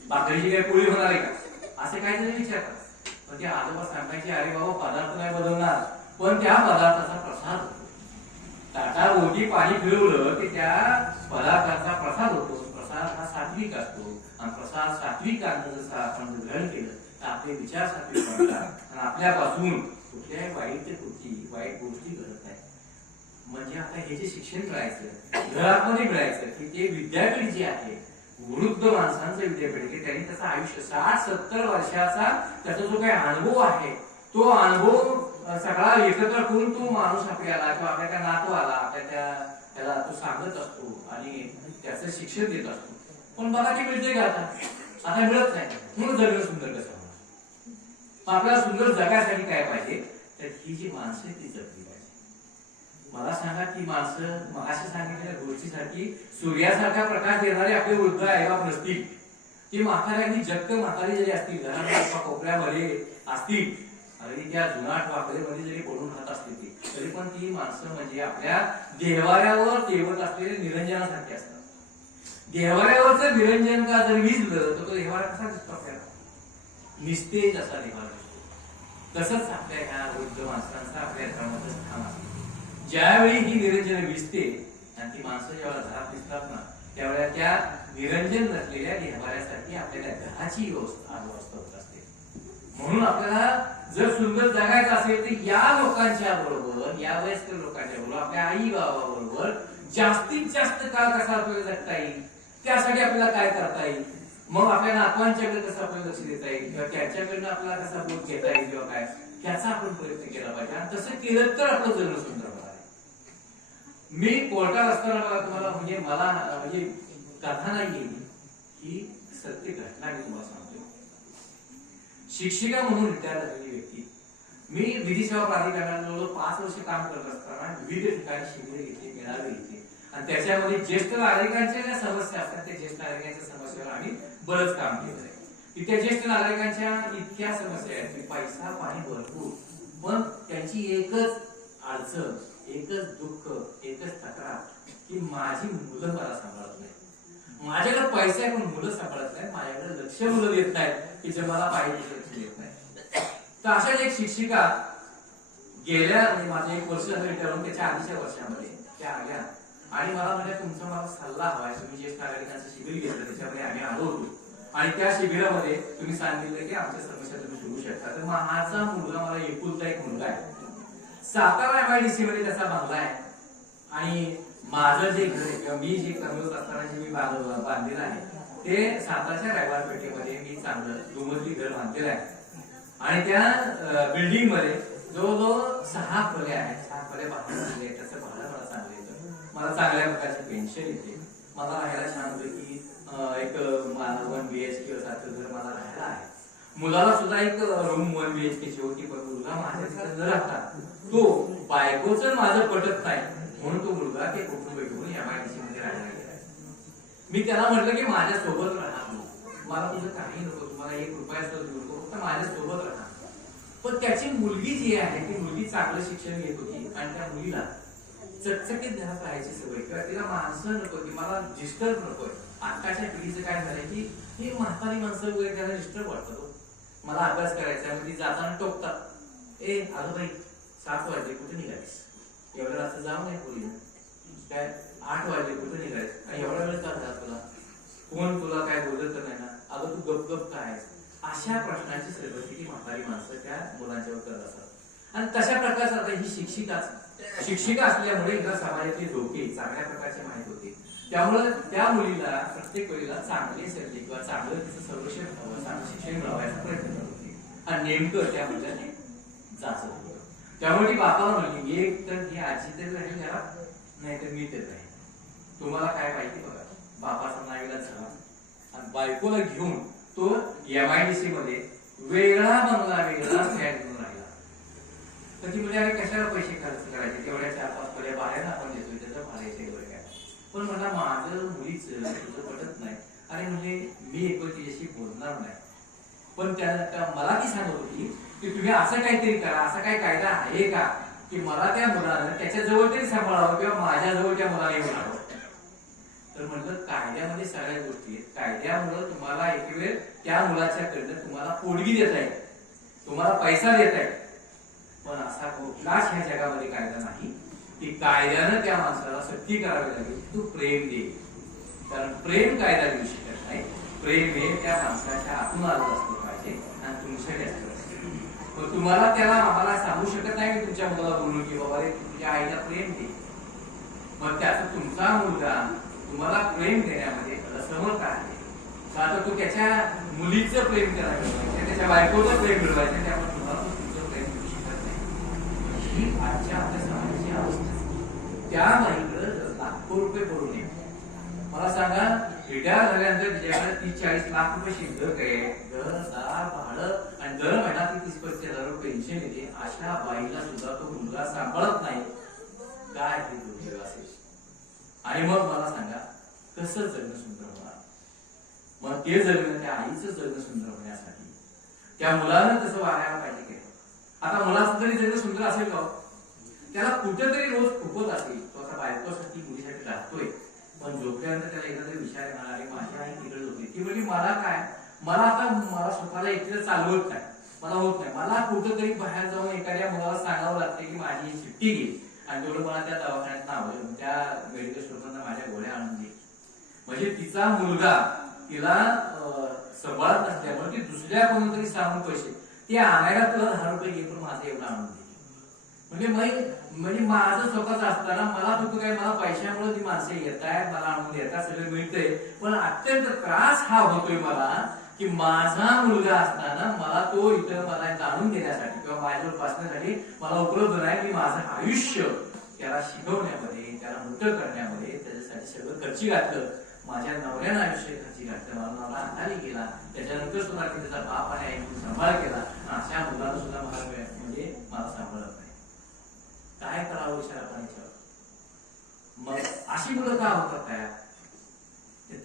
भाकरीची काही पोळी होणार आहे का, असे काहीतरी विचारतात. पण ते आजोबा सांगायचे अरे बाबा पदार्थ नाही बदलणार, पण त्या पदार्थाचा प्रसाद होतो. ताटावरती पाणी फिरवलं की त्या पदार्थाचा प्रसाद होतो. प्रसाद हा सात्विक असतो आणि प्रसाद सात्विक अन्न जसं आपण ग्रहण केलं तर आपले विचार सात्विक बनतात आणि आपल्यापासून कुठल्याही वाईट कृती, वाईट गोष्टी घडत नाही. म्हणजे आता हे जे शिक्षण मिळायचं, घरामध्ये मिळायचं की ते विद्यापीठ जे आहे, वृद्ध माणसांचं विद्यापीठ की त्यांनी त्याचं आयुष्य 60-70 वर्षाचा त्याचा जो काही अनुभव आहे, तो अनुभव सगळा एकत्र करून तो माणूस आपल्याला किंवा आपल्या त्या नातवाला आपल्या त्याला तो सांगत असतो आणि त्याचं शिक्षण देत असतो. पण बघा ते मिळते का आता मिळत नाही. म्हणून जगणं सुंदर कसं होणार? आपल्याला सुंदर जगासाठी काय पाहिजे तर ही जी माणसं ती जगली पाहिजे. मला सांगा की माणसं मगाशी सांगितलेल्या गोष्टीसाठी सूर्यासारखा प्रकाश देणारे आपले वृद्ध आईबाप नसतील, ती म्हाताऱ्यांनी जगत म्हातारी जरी असतील, घराच्या कोपऱ्यामध्ये असतील आणि त्या जुनाट वाकडेमध्ये जरी पडून राहत असतील तरी पण ती माणसं म्हणजे आपल्या देवाऱ्यावर तेवत असलेले निरंजनासारखे असतात. देवाऱ्यावरचं निरंजन का जर विजलं तर तो देवारा कसा दिसतो आपल्याला? निस्तेज असा देवारा दिसतो. तसंच आपल्या ह्या वृद्ध माणसांचा आपल्या घरामध्ये स्थान असतो. ज्यावेळी ही निरंजन विजते आणि ती माणसं जेव्हा घरात दिसतात ना, त्यावेळेला त्या निरंजन नसलेल्या देवाऱ्यासाठी आपल्याला घराची व्यवस्था होत असते. म्हणून आपल्याला जर सुंदर जगायचं असेल तर या लोकांच्या बरोबर, या वयस्कर लोकांच्या बरोबर, आपल्या आई बाबाबरोबर जास्तीत जास्त काळ कसा आपल्याला जगता येईल त्यासाठी आपल्याला काय करता येईल, मग आपल्या नातवांच्याकडे कसं आपल्याला लक्ष देता येईल किंवा त्यांच्याकडनं आपल्याला कसा बोध घेता येईल किंवा काय, त्याचा आपण प्रयत्न केला पाहिजे. आणि तसं केलं तर आपलं जगणं सुंदर होणार आहे. मी कोर्टात असताना बघा तुम्हाला म्हणजे मला म्हणजे कथा नाही ही सत्य घटना मी तुम्हाला सांगतो. शिक्षिका म्हणून रिटायर झालेली व्यक्ती, मी विधी सेवा प्राधिकरणाजवळ 5 वर्ष काम करत असताना विविध ठिकाणी शिबिरे घेतली, मेळावे घेतले आणि त्याच्यामध्ये ज्येष्ठ नागरिकांच्या ज्या समस्या असतात त्या ज्येष्ठ नागरिकांच्या समस्येवर आम्ही बरंच काम केलं आहे. तिथे ज्येष्ठ नागरिकांच्या इतक्या समस्या आहेत की पैसा पाणी भरपूर, पण त्यांची एकच अडचण, एकच दुःख, एकच तक्रार की माझी मुलं मला सांभाळत नाही. माझ्याकडे पैसा आहे पण मुलं सांभाळत नाही, माझ्याकडे लक्ष मुलं देत नाहीत की जे मला पाहिजे लक्ष देत नाही. तर अशाच एक शिक्षिका गेल्या म्हणजे माझं 1 वर्ष झालं रिटायर होऊन त्याच्या आधीच्या वर्षामध्ये त्या आल्या आणि मला म्हणजे तुमचा मला सल्ला हवाय. तुम्ही ज्येष्ठ नागरिकांचं शिबिर घेतलं त्याच्यामध्ये आम्ही आलो होतो आणि त्या शिबिरामध्ये तुम्ही सांगितलं की आमच्या समस्या तुम्ही सोडू शकता. तर माझा मुलगा, मला एकुलता एक मुलगा आहे, सातारा MIDC मध्ये त्याचा बंगला आहे आणि माझं जे घर किंवा मी जे कर्मचारी असताना जे मी बांधलेलं आहे ते सातारच्या रायबार पेठेमध्ये मी चांगलं 2 मजली घर बांधलेलं आहे आणि त्या बिल्डिंग मध्ये जवळजवळ 6 खोल्या आहेत. 6 खोल्या बांधलेल्या आहेत. त्याचं भाडं मला चांगलं येतं, मला चांगल्या प्रकारची पेन्शन येते, मला राहायला छानपैकी एक 1 BHK सारखं घर मला राहायला आहे. मुलाला सुद्धा एक रूम 1 BHK ची होती, पण मुलगा माझ्या न राहता तो बायकोचं माझं पटत नाही म्हणून तो मुलगा ते कुटुंब घेऊन MIDC मध्ये राहायला गेला. मी त्याला म्हटलं की माझ्या सोबत राहा, मला तुझं काही नको, तुम्हाला 1 रुपया सुद्धा देऊ नको, फक्त माझ्या सोबत राहा. पण त्याची मुलगी जी आहे ती मुलगी चांगलं शिक्षण घेत होती आणि त्या मुलीला चकचकीत घरात राहायची सवय किंवा तिला माणसं नको की मला डिस्टर्ब नकोय. आताच्या पिढीचं काय झालंय की ही म्हातारी माणसं वगैरे त्याला डिस्टर्ब वाटतं. मला अभ्यास करायचा आहे, ती जाताना टोकतात, ए आलो बाई 7 वाजले कुठे निघालीस, एवढ्या रात्र जाऊ नये पोरी, काय 8 वाजले कुठे निघालीस आणि एवढ्या वेळ का जा, तुला कोण तुला काय बोलत तर नाही ना, अगं तू गपगप काय. अशा प्रश्नाची सरबती म्हातारी माणसं त्या मुलांच्यावर करत असतात. आणि तशा प्रकारचं आता ही शिक्षिका असल्यामुळे हिला समाजातले धोके चांगल्या प्रकारचे माहित होते. त्यामुळे त्या मुलीला प्रत्येक वेळेला चांगले सर्जे किंवा चांगलं तिचं संरक्षण व्हावं, चांगलं शिक्षण मिळवायचा प्रयत्न करत होती आणि नेमकं त्या मुलाने जाचत होतं. त्यामुळे ती बापाला म्हणली एक तर ही आजी तरी राहील घरात, नाही तर मी तर राहील, तुम्हाला काय पाहिजे बघा. बापाचा नाईलाज झाला आणि बायकोला घेऊन तो MIDC मध्ये वेगळा बंगला, वेगळा फ्लॅट घेऊन राहिला. तर ती म्हणजे आम्ही कशाला पैसे खर्च करायचे, तेवढ्या 4-5 खोल्या भाड्यानं आपण देतोय, त्याचं भाडं येते वगैरे काय. पण म्हणला माझं मुलीचं तुझं पटत नाही आणि म्हणजे मी एकवेळ तिच्याशी बोलणार नाही. पण त्या मला ती सांगत होती की तुम्ही असं काहीतरी करा, असा काही कायदा आहे का की मला त्या मुलानं त्याच्या जवळ तरी सांभाळावं किंवा माझ्या जवळ त्या मुलाला येऊन राहावं. तर म्हटलं कायद्यामध्ये सगळ्या गोष्टी आहेत, कायद्यामुळे तुम्हाला एक वेळ त्या मुलाच्याकडनं तुम्हाला पोटगी देता येईल, तुम्हाला पैसा देता येईल, पण असा कुठलाच ह्या जगामध्ये कायदा नाही की कायद्यानं त्या माणसाला सक्ती करावी लागेल, तू प्रेम दे. कारण प्रेम कायदा देऊ शकत नाही, प्रेम हे त्या माणसाच्या आतून आलं असलं पाहिजे आणि तुमच्याकडे असलं पाहिजे. पण तुम्हाला त्याला आम्हाला सांगू शकत नाही की तुमच्या मुलाला बोलून की बाबा रे तुझ्या आईला प्रेम दे. मग त्याचं तुमचा मुलगा तुम्हाला प्रेम देण्यामध्ये असमर्थ आहे, आता तो त्याच्या मुलीचं प्रेम करायला मिळवायचं, त्याच्या बायकोचं प्रेम मिळवायचं, त्यामुळे तुम्हाला तुमचं प्रेम मिळू शकत नाही. ही आजच्या आपल्या समाजाची अवस्था. त्या बाईकडे लाखो रुपये पडू नये. मला सांगा रिटायर झाल्यानंतर तिच्याकडे 30-40 लाख रुपये शिल्लक आहे, घरदार भाडं आणि दर महिना ती 30-35,000 रुपये पेन्शन येते. अशा बाईला सुद्धा तो मुलगा सांभाळत नाही, काय हे दुर्दैव असेल. आणि मग मला सांगा कसं जगणं सुंदर होणार. मग ते जगणं, त्या आईचं जगणं सुंदर होण्यासाठी त्या मुलानं तसं वागायला पाहिजे की. आता मुलाचं तरी जगणं सुंदर असेल का, त्याला कुठेतरी रोज फुकत असेल, तो आता बायकोसाठी मुलीसाठी राहतोय, पण झोपल्यानंतर त्याला एकदा तरी विचार येणार अरे माझी आई तिकडे झोपली, ती म्हणजे मला काय, मला स्वतःला एकटं चालवत नाही, मला होत नाही, मला कुठेतरी बाहेर जाऊन एखाद्या मुलाला सांगावं लागते की माझी सुट्टी घे आणि तेवढं मला त्या दवाखान्यात नाव त्या मेडिकल स्टोरला माझ्या गोळ्या आणून दे. म्हणजे तिचा मुलगा तिला सांभाळत नसल्यामुळे ती दुसऱ्या कोणतरी सांगून पैसे ती आणायला तुला 10 रुपये घे पण माझं एवढं आणून दे. म्हणजे माझं स्वतःच असताना मला दुःख काय, मला पैशामुळे ती माणसं येत आहेत, मला आणून देतात, सगळं मिळतंय, पण अत्यंत त्रास हा होतोय मला की माझा मुलगा असताना मला तो इथं मला जाणून घेण्यासाठी किंवा माझ्यावर बसण्यासाठी मला उपलब्ध नाही. की माझं आयुष्य त्याला शिकवण्यामध्ये, त्याला मोठं करण्यामध्ये त्याच्यासाठी सगळं खर्ची घातलं. माझ्या नवऱ्यानं आयुष्य खर्ची घातलं, मला नवरा आधारी गेला, त्याच्यानंतर सुद्धा त्याचा बाप आणि आई सांभाळ केला, अशा मुलानं सुद्धा मला म्हणजे मला सांभाळत नाही. काय करावं विचार आपण याच्यावर. मग अशी मुलं का होतात तयार,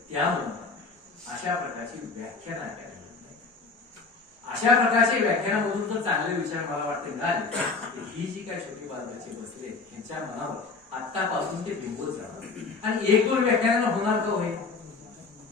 त्या मुलांना अशा प्रकारची व्याख्या नाही करायला. अशा प्रकारचे व्याख्यानामधून जर चांगले विचार मला वाटते मिळाले, ही जी काय छोटी बालकाचे बसले त्यांच्या मनावर आतापासून ते बिंबवत जाणार आणि एक दोन व्याख्यानाला होणार का होईल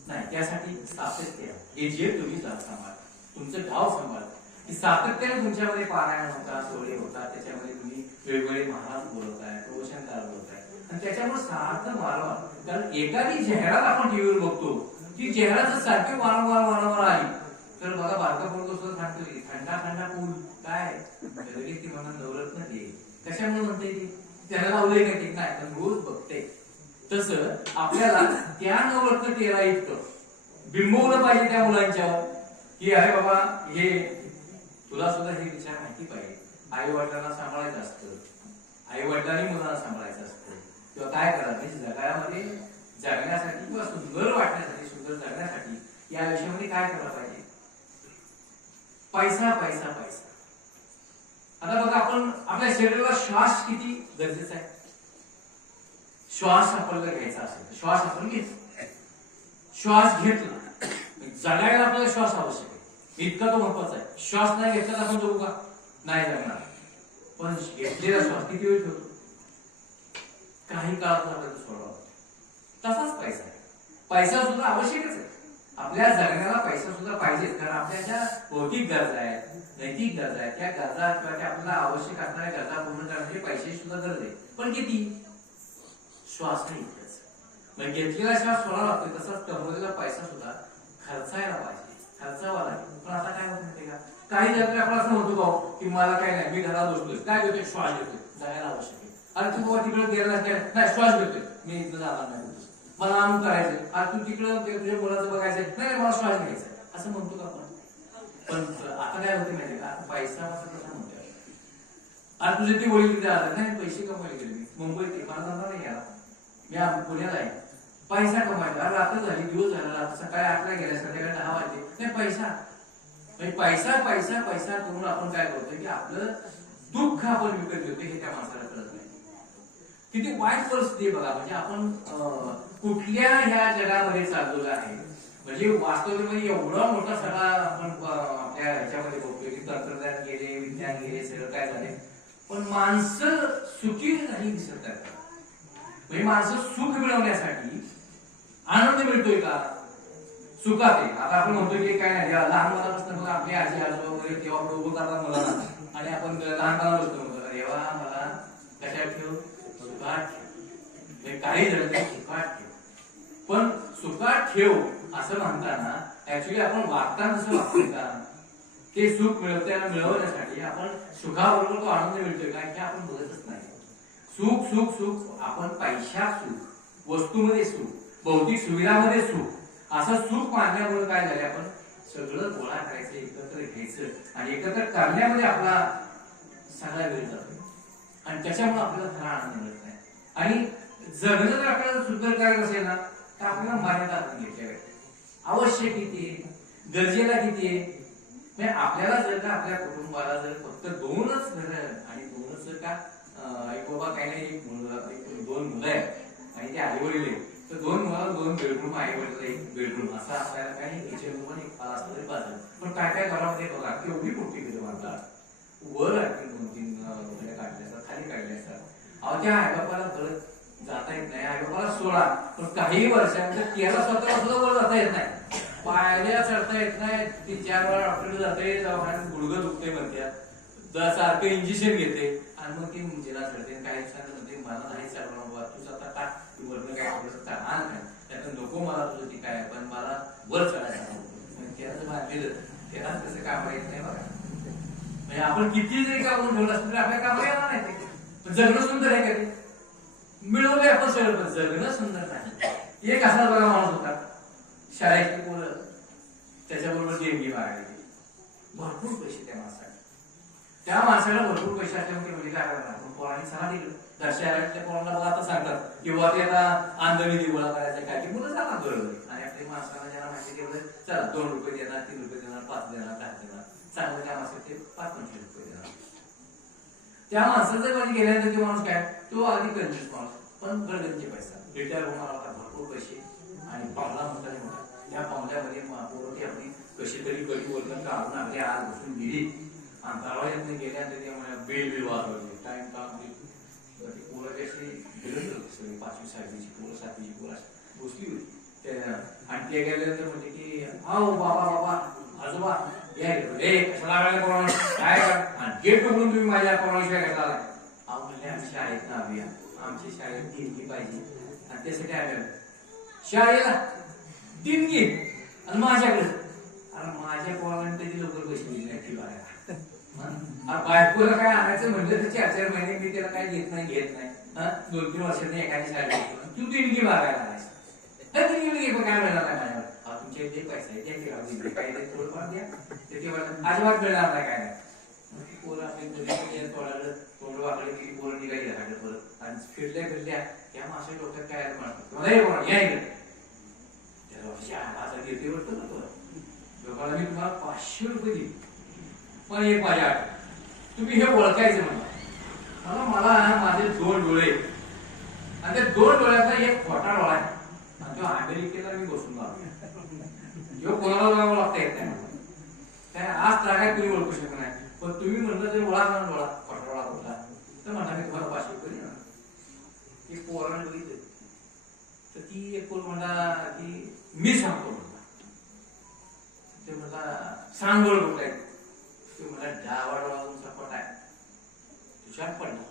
नाही. त्यासाठी सातत्य हे जे तुम्ही सांभाळ, तुमचं गाव सांभाळ, की सातत्याने तुमच्यामध्ये पारायण होता, सोहळे होतात, त्याच्यामध्ये तुम्ही वेगवेगळे महाराज बोलवताय, प्रवचनकार बोलताय आणि त्याच्यामुळे सार्थ मारवा. कारण एखादी जाहिरात आपण टीव्हीवर बघतो, ती जाहिरात सारखी वारंवार आली तर बघा बारका बोलतो सुद्धा सांगतो थंडा थंडा पूल काय लगेच ती म्हणा नवरत्न ते कशामुळे म्हणते ती त्याला लावलंय का ते नाही पण रोज बघते. तसं आपल्याला त्या नवरत्न तेला इतकं बिंबवलं पाहिजे त्या मुलांच्यावर की अरे बाबा हे तुला सुद्धा हे विचार माहिती पाहिजे. आई वडिलांना सांभाळायचं असतं, आई वडिलांनी मुलांना सांभाळायचं असतं किंवा काय करायचं जगामध्ये जगण्यासाठी किंवा सुंदर वाटण्यासाठी, सुंदर जगण्यासाठी या विषयामध्ये काय करायला पाहिजे. पैसा पैसा पैसा. आता बघा आपण आपल्या शरीराला श्वास किती गरजेचा आहे. श्वास आपल्याला घ्यायचा असेल तर श्वास आपण घेतो, श्वास घेतला जगायला आपल्याला श्वास आवश्यक आहे, इतका तो महत्वाचा आहे. श्वास नाही घेतला तर आपण जगू का नाही जगणार. पण घेतलेला श्वास किती वेळ ठेवतो, काही काळात आपल्याला सोडावा. तसाच पैसा आहे, पैसा सुद्धा आवश्यकच आहे. आपल्या जगण्याला पैसा सुद्धा पाहिजेच, कारण आपल्या ज्या भौतिक गरजा आहेत, नैतिक गरजा आहेत, त्या गरजा किंवा त्या आपल्याला आवश्यक असणाऱ्या गरजा पूर्ण करण्यासाठी पैशाची सुद्धा गरज आहे. पण किती श्वास नाही इतकंच. मग घेतलेला श्वास सोडावा लागतो, तसाच कमवलेला पैसा सुद्धा खर्चायला पाहिजे, खर्चावा लागेल. पण आता काय होत माहिती का, काही जण आपण असं म्हणतो की मला काय नाही, मी घरात बसतोय, काय घेतोय श्वास घेतोय, जगायला आवश्यक आहे. अरे तू बाबा तिकडे गेला नाही श्वास घेतोय, मी इथं जाणार नाही, मला आम करायचं, आज तू तिकडं तुझ्या मुलाचं बघायचंय, नाही मला श्वास घ्यायचा असं म्हणतो का आपण. पण आता काय होते माहिती का, पैसा कसा म्हणतो आज तुझे ते वडील तिथे आले नाही, पैसे कमवायला गेले, मी मुंबईत मला जाणार नाही याला, मी पुण्याला आहे, पैसा कमायला रात्र झाली, दिवस झाला, सकाळी 8ला गेला, संध्याकाळी 10 वाजले, नाही पैसा. पैसा पैसा पैसा करून आपण काय करतोय की आपलं दुःख आपण विकत घेतोय, हे त्या माणसाला कळत नाही. किती वाईट परिस्थिती आहे बघा. म्हणजे आपण कुठल्या ह्या जगामध्ये चाललेलो आहे, म्हणजे वास्तविकमध्ये एवढा मोठा सगळा आपण आपल्या ह्याच्यामध्ये बघतोय की तंत्रज्ञान गेले, विज्ञान गेले, सगळं काय झाले, पण माणसं सुखी नाही दिसत आहेत. म्हणजे माणसं सुख मिळवण्यासाठी आनंद मिळतोय का सुखात आहे. आता आपण म्हणतो की काय नाही, लहान मुलापासून बघा आपली आजी आजोबा वगैरे तेव्हा उभं करतात मुलांना आणि आपण लहानपणा बसतो तेव्हा मला कशात ठेव, सुखात ठेव, काही जण सुखात ठेव. पण सुखात ठेव असं म्हणताना ऍक्च्युली आपण वागताना कसं वागतोय का, ते सुख मिळवण्यासाठी आपण सुखाबरोबर तो आनंद मिळतोय का हे आपण बघतच नाही. सुख सुख सुख आपण पैशात सुख, वस्तूमध्ये सुख, भौतिक सुविधामध्ये सुख, असं सुख मानण्यामुळे काय झाले, आपण सगळं गोळा करायचं, एकत्र घ्यायचं आणि एकत्र करण्यामध्ये आपला सगळा वेळ जातो आणि त्याच्यामुळे आपल्याला खरा आनंद मिळत नाही. आणि जगणं जर आपल्याला सुंदर करायचं असेल ना तर आपल्याला मर्यादा घेतल्या पाहिजे. आवश्यक किती आहे, गरजेला किती आहे. म्हणजे आपल्याला जर का आपल्या कुटुंबाला जर फक्त 2च घरं आणि 2च जर का एक बाबा काही नाही, एक 2 मुलं आहेत आणि ते आई वडील आहेत, तर 2 मुलाला 2 बेडरूम, आई वडील 1 बेडरूम, असं आपल्याला काही किचन रूम आणि एक असं तरी पाहिजे. पण काय काय घरामध्ये बघा केवढी मोठी घरं बांधतात, वर आणखी 2-3 काढले असतात, खाली काढले असतात. अहो त्या आईबापाला परत जाता येत नाही, आईबापाला सोडा, पण काही वर्षांतर त्याला स्वतःला सुद्धा वर जाता येत नाही, पायऱ्या चढता येत नाही, 3-4 वेळा डॉक्टरला जाते, दवाखान्यात गुडघं दुखते म्हणत्या, सारखं इंजेक्शन घेते आणि मग ती मुंजीला चढते. काही दिवसांनी म्हणते मला नाही चालवणार, तुझं आता टाक, तू वरनं काय आण काय त्यातून नको मला तुझं ती काय, पण मला वर चढायला त्याचं बांधलेलं त्याला तसं काम येत नाही बघा. म्हणजे आपण किती जरी काढून ठेवलं असतं तरी आपल्या कामाला येणार नाही ते. पण जगणं सुंदर आहे का, मिळवलंय आपण सगळं, पण जगणं सुंदर नाही. एक असा बघा माणूस होता, शाळेतली मुलं त्याच्याबरोबर देणगी मागायची, भरपूर पैसे त्या माणसाला, त्या माणसाला भरपूर पैसे असल्यामुळे म्हणजे काय करणार, पोरांनी सहा दिलं. दर्शनाच्या पोरांना बघा आता सांगतात किंवा ते आता आंधळी गोळा करायचं काय, की मुलं जातात बरोबर आणि आपल्या माणसाला ज्यांना माहिती तेवढं चला 2 रुपये देणार, 3 रुपये देणार, 5 देणार, 10 देणार, चांगलं काम असेल ते 5-25 रुपये देणार. त्या माणसाचं म्हणजे गेल्यानंतर ते माणूस काय, तो अगदी कंजूस माणूस, पण गरजेचे पैसा, रिटायर होणार होता, भरपूर पैसे आणि बंगला मोठा मोठा, त्या बंगल्यामध्ये पोरं ती आपली कशी तरी कधी वरनं काढून आपली आज बसून गेली आणि दरवाज्यातनं गेल्या आणि ते बेल वाजवली टाइम टाकली पोराची अशी गेलं सगळी 5वी 6वीची पोरं 7वीची पोरं बसली होती त्या आणि ते गेल्यानंतर म्हणजे की हो बाबा बाबा आजोबा या कशाला वेळेला कोणा काय आणि गेट पकडून तुम्ही माझ्या कोणाशिवाय कशाला आलाय अहो म्हणले आम्ही शाळेत ना अभिया आमची शाळेत देणगी पाहिजे आणि त्यासाठी आलेलं शाळेला देणगी आणि माझ्याकडे अरे माझ्या पोराला त्याची लवकर पैसे दिली नाही ती बाहेर बायकोला काय आणायचं म्हटलं तर 4-4 महिने मी त्याला काय घेत नाही 2-3 वर्षांनी एखादी शाळेत तू देणगी मागायला आणायचं काय मिळणार नाही माझ्यावर तुमच्या इथे पैसा आहे त्या काय थोडंफार द्या ते अजिबात मिळणार नाही काय नाही पोरं आपली तोंड वाकडे किती पोरं निघाली परत आणि फिरल्या त्या माशा डोक्यात काय म्हणतात या इकडे त्याला गिरते वाटतो ना तो लोकांना मी तुम्हाला 500 रुपये दिले पण एक माझ्या आठ तुम्ही हे ओळखायचं म्हणा मला माझे 2 डोळे आणि त्या 2 डोळ्याचा एक खोटा डोळा आहे आणि तो अमेरिकेला मी बसून लावला कोणाला जावं लागतं येत नाही आज काय तुम्ही ओळखू शकत नाही पण तुम्ही म्हणलं तर ओळा डोळा खोटा डोळा होता तर म्हणता मी तुम्हाला 500 रुपये देणार ती पोरानं बघितलं तर ती एक पोर म्हणला की मी सांगतो म्हणला ते म्हणला सांग बरं कुठं आहे ते मला डावा डोळा तुमचा पट आहे तुझ्यात पडला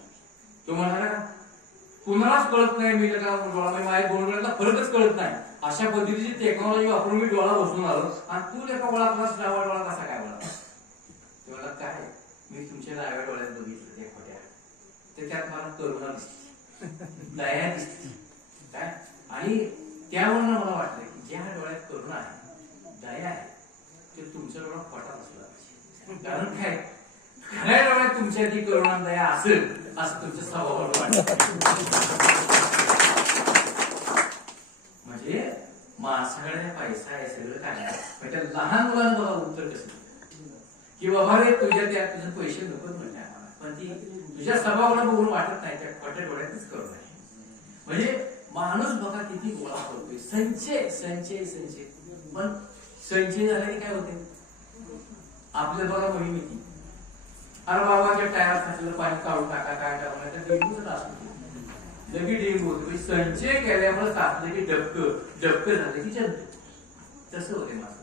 तो म्हणाला कुणालाच कळत नाही मी डोळा मी माझ्या 2 डोळ्यातला फरकच कळत नाही अशा पद्धतीची टेक्नॉलॉजी वापरून मी डोळा बसून आलो आणि तू एका ओळखलास डावा डोळा कसा काय बोला ते मला काय मी तुमच्या डाव्या डोळ्यात बघितलं त्या खोट्या त्याच्यात मला करुणा दिसली दया दिसली काय आणि त्यावरून मला वाटलं की ज्या डोळ्यात करुणा आहे दया आहे ते तुमचा डोळा खोटा असला पाहिजे कारण काय खऱ्या डोळ्यात तुमच्या ती करुणा दया असेल असं तुमच्या स्वभावावर वाटतं म्हणजे माणसाकडे पैसा आहे सगळं काय पण त्या लहान मुलांना बघा उत्तर कसं की बाबा रे तुझ्या त्या तुझे पैसे नकोच म्हणते आम्हाला पण ती तुझ्या स्वभावाला बघून वाटत नाही त्या खोट्या डोळ्यातच करून आहे म्हणजे माणूस बघा किती गोळा करतोय संचय संचय संचय पण संचय झाल्याने काय होते आपल्या बघा मोहीम येते अरे बाबाच्या टायर खासलं पाणी काढून टाका काय टाकून तर डेंगूच असतो लगेच डेंगू होतो संचय केल्यामुळे साचलं की डबक झालं की जंतू तसं होते माझं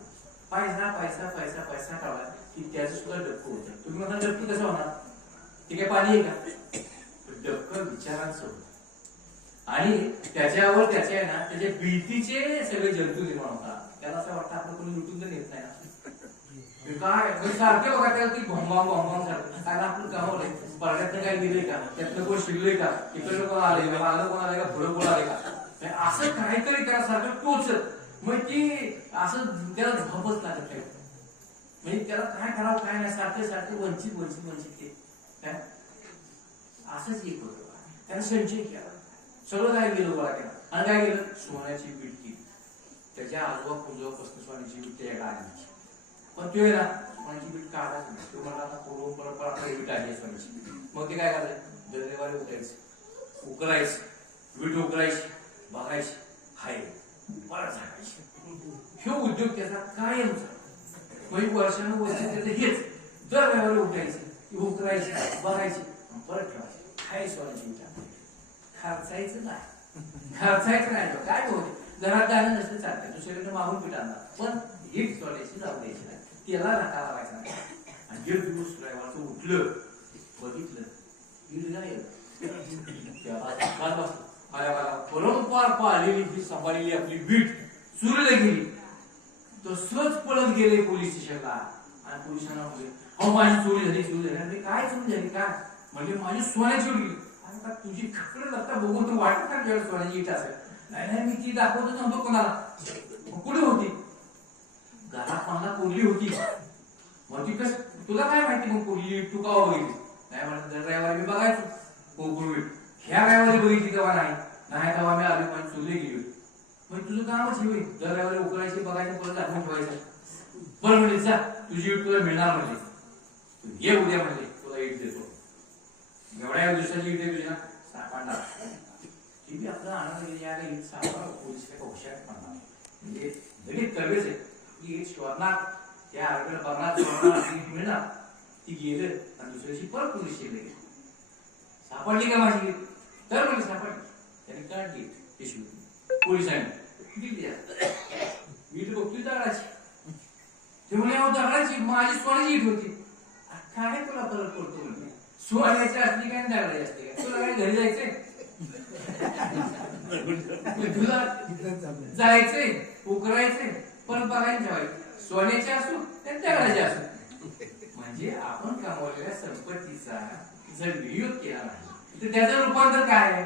पैसा पैसा पैसा पैसा काढला की त्याचं सुद्धा डबकं होतं तुम्ही म्हणता डबकं कसं होणार ते काय पाणी आहे का डबकं विचारांचं होतं आणि त्याच्यावर त्याच्या ना त्याच्या भीतीचे सगळे जंतू निर्माण होतात त्याला असं वाटतं आपलं कोणी लुटून तर नेत नाही ना काय सारखे बघा त्याला ती भोंबाम भोंबाम सारखं काय आपलं गावलंय परड्यातनं काय गेलंय का त्यातनं कोण शिकलंय का इकडे कोण आले का मागं कोण आले का पुढं कोण आले का असं काहीतरी त्यासारखं टोचत मग ती असं त्याला झोपच लागत नाही म्हणजे त्याला काय करावं काय नाही सारखं सारखं वंचित वंचित वंचित ते काय असंच एक होतं त्याला संचय केला सगळं काय गेलं गोळा केला आणि काय गेलं सोन्याची बिटकी त्याच्या आजोबा पूर्वपासून सोन्याची बीट त्या आली पण तो ना सोन्याची बीट काढायची नाही तो मला आता पूर्व परंपरा बीट आली सोन्याची मग ते काय करायचं दरवारी उठायचं उकरायचं बीट उकरायची बघायची हाय परत झाकायची हे उद्योग त्याचा कायमचा म्हणजे वर्षानुवर्ष त्याचं हेच दर रविवारी उठायचं उकरायची बघायची परत ठेवायची हाय सोन्याची बीट खर्चायचं नाही काय होते घरात जाणं नसतं चालतंय दुसरीकडे मागून पीठ आणणार पण हीच सोडायची जाऊ द्यायची नाही त्याला नका लावायचा नाही आणि जे दिवस रविवारचं उठलं बघितलं परंपार पाहिलेली ही सांभाळलेली आपली बीट चुरीला गेली तसंच पळत गेले पोलीस स्टेशनला आणि पोलिसांना म्हणले हो माझी चोरी झाली काय चोरी झाली काय म्हणजे माझी सोन्याची चोरी गेली तुझी खकडे लागता बघून तू वाटत का तुझ्या सोन्याची इट असेल नाही मी ती दाखवतच नव्हतो कोणाला कुठे होती घरात मला कोरली होती मग ती कस तुला काय माहिती मग कोरली तू का बघितली नाही म्हणत दर रविवारी मी बघायचो कोकरू ह्या रविवारी बघितली तेव्हा नाही तेव्हा मी आली माझी चोरली गेली मग तुझं कामच हे होईल दर रविवारी उकरायची बघायचं परत दाखवून ठेवायचं बरं म्हणजे जा तुझी इट तुला मिळणार म्हणजे ये उद्या म्हणजे तुला इट देतो एवढ्या दिवसाची इथे तुझ्या सापडणार ती बी आपलं आनंद याला ईट सापडा पोलीस हुशार म्हणणार म्हणजे लगेच कळवेच आहे की ईट शोधणार त्या आरोग्याला बघणार मिळणार ती गेलं आणि दुसऱ्या दिवशी परत पोलीस स्टेशनला गेली. सापडली का माझी तर म्हणजे सापडली. त्याने काढली पिशवी पोलिसांनी दिली वीट बघतोय दगडाची. ते म्हणे दगडाची माझी सोन्याची ईट होती. काय तुला फरक पडतो म्हणजे सोन्याची असली काय दगडाची असते काय तुला काय घरी जायचंय तुला जायचंय उकरायचंय परत बघायला ठेवायचं सोन्याचे असो त्या दगडाचे असो. म्हणजे आपण कमवलेल्या संपत्तीचा जर विनियोग केला नाही तर त्याचं रूपांतर काय आहे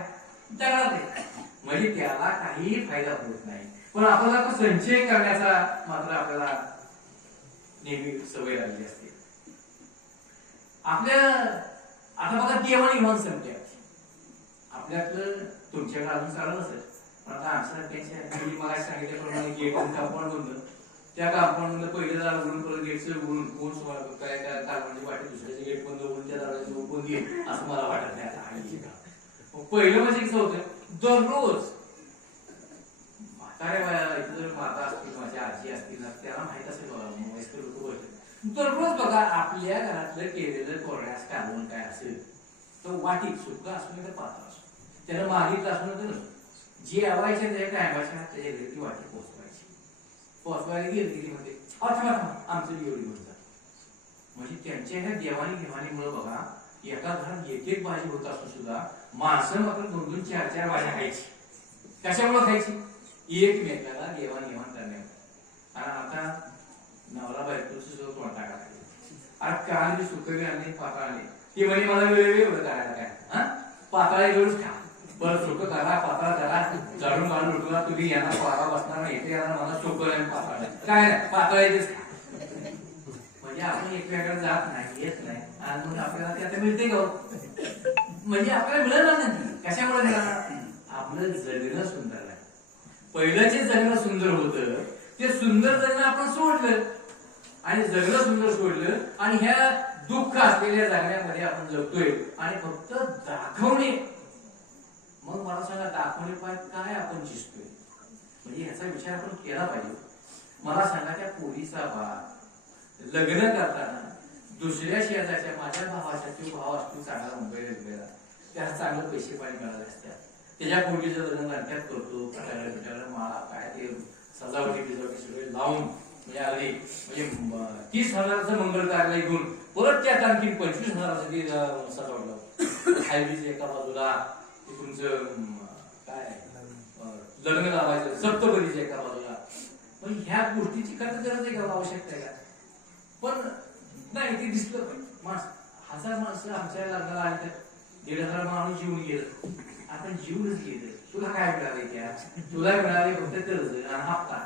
दगडात आहे. म्हणजे त्याला काही फायदा होत नाही. पण आपल्याला तो संचय करण्याचा मात्र आपल्याला नेहमी सवय लागली असते. आपल्या आता बघा देवाणघेवाण संपते आपल्यातलं तुमच्याकडे अजून चालू नसेल पण आता आमच्या त्यांच्या मला सांगितल्याप्रमाणे गेट कंपाऊंड होतं. त्या कंपाऊंड मध्ये पहिलं दार उघडून परत गेटचं उघडून कोण काय काय कालवण्याची वाटे दुसऱ्याचे गेट बंद उघडून त्या दाराचे कोण देईल असं मला वाटत नाही. पहिलं म्हणजे कसं होतं दररोज म्हाताऱ्या वयाला इथं जर माता असतील माझ्या आजी असतील त्याला माहित असेल बघा वयस्कर लोक बसले दररोज बघा आपल्या घरातलं केलेलं कोरड्यास कालवण काय असेल तर वाटीत सुका असू तर पातळ असो त्याला मागितलं असू तर जे आवायच्या त्या टायमाच्या त्याच्या घरी ती वाटी पोचवायला गेली म्हणजे आमचं एवढी म्हणतात. म्हणजे त्यांच्या ह्या देवाणी घेवाणीमुळे बघा एका घरात एक एक भाजी होत असून सुद्धा माणसं मात्र 2-2, 4-4 भाज्या खायची. कशामुळे खायची एकमेकाला देवाणघेवाण करण्यावर. आणि आता नवरा बायकोचं सुद्धा तोंड टाकायला अरे काल मी सुकवी आणले पातळ आणले ती म्हणजे मला वेगळं करायला काय हा पातळा एवढंच खा बरं सुक करा पातळा करा जाडून काढून उठला तुम्ही यांना पारा बसणार नाही इथे यांना मला सुक पातळ काय नाही पातळा येतेच खा. म्हणजे आपण एकमेकाला जात नाही येत नाही आणि मग आपल्याला ते आता मिळते का म्हणजे आपल्याला मिळणार नाही. कशामुळे मिळणार आपलं जगणं सुंदर आहे. पहिलं जे जगणं सुंदर होतं ते सुंदर जगणं आपण सोडलं आणि जगणं सुंदर सोडलं आणि ह्या दुःख असलेल्या जगण्यामध्ये आपण जगतोय आणि फक्त दाखवणे. मग मला सांगा दाखवणे पाहिजे काय आपण शिजतोय म्हणजे ह्याचा विचार आपण केला पाहिजे. मला सांगा त्या पोरीचा बा लग्न करताना दुसऱ्या शेजारच्या माझ्या भावाच्या तो भाव असतो चांगला मुंबईला गेलेला त्याला चांगलं पैसे पाणी मिळाले असतात त्याच्या पोरीचं लग्न नाट्यात करतो फटाकडे मला काय ते सजावटी बिजावटी सगळे लावून म्हणजे अगदी म्हणजे 30,000चं मंगल कार्यालय घेऊन परत त्यात आणखी 25,000चं सजावट लावून हायवीज एका बाजूला तुमचं काय लग्न लावायचं सप्तपदीचं एका बाजूला. पण ह्या गोष्टीची खरं गरज आहे का आवश्यकता आहे का पण नाही ते दिसलं पाहिजे. 1000 माणसं आमच्या लग्नाला आली तर 1,500 माणूस जीवन गेलं आपण जीवनच गेलं. तुला काय मिळाले त्या तुला मिळाले फक्त कर्ज आणि हप्ता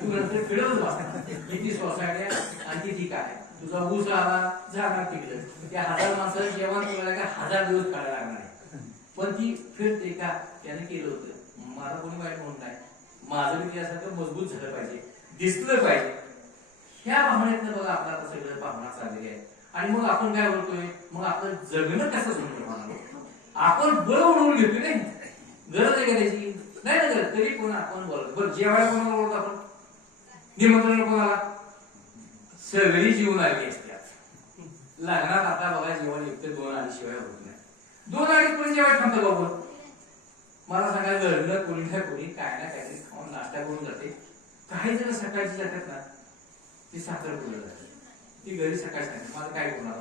तू नंतर फिरतच बसणार किती सोसायट्या आणि किती काय तुझा ऊस आला जाणार तिकडं त्या 1000 माणसाचं जेवण तुला का 1000 दिवस काढायला लागणार आहे. पण ती फिरते का त्याने केलं होतं मला कोणी वाईट म्हणून नाही माझं बी त्यासारखं मजबूत झालं पाहिजे दिसलं पाहिजे. ह्या भावनेतनं बघा आपला आता सगळं भावना चाललेली आहे. आणि मग आपण काय बोलतोय मग आपलं जगणं कसं सुंदर आपण बळ उडवून घेतोय नाही गरज आहे का त्याची नाही ना गरज तरी पण आपण बोलतो. बरं जेवायला कोणाला बोलतो आपण निमंत्रण कोणाला सगळी जीवन आली असतात लग्नात आता बघा जेवण एक ते 2-2.5 शिवाय होत नाही. 2-2.5 पण जेवायला थांबतं बाबा मला सांगा लग्न कोणी ना कोणी काय ना काहीतरी खाऊन नाश्ता करून जाते. काही जण सकाळची जातात ना ती साखरपुड्याला जाते ती घरी सकाळी सांगते मला काय करणार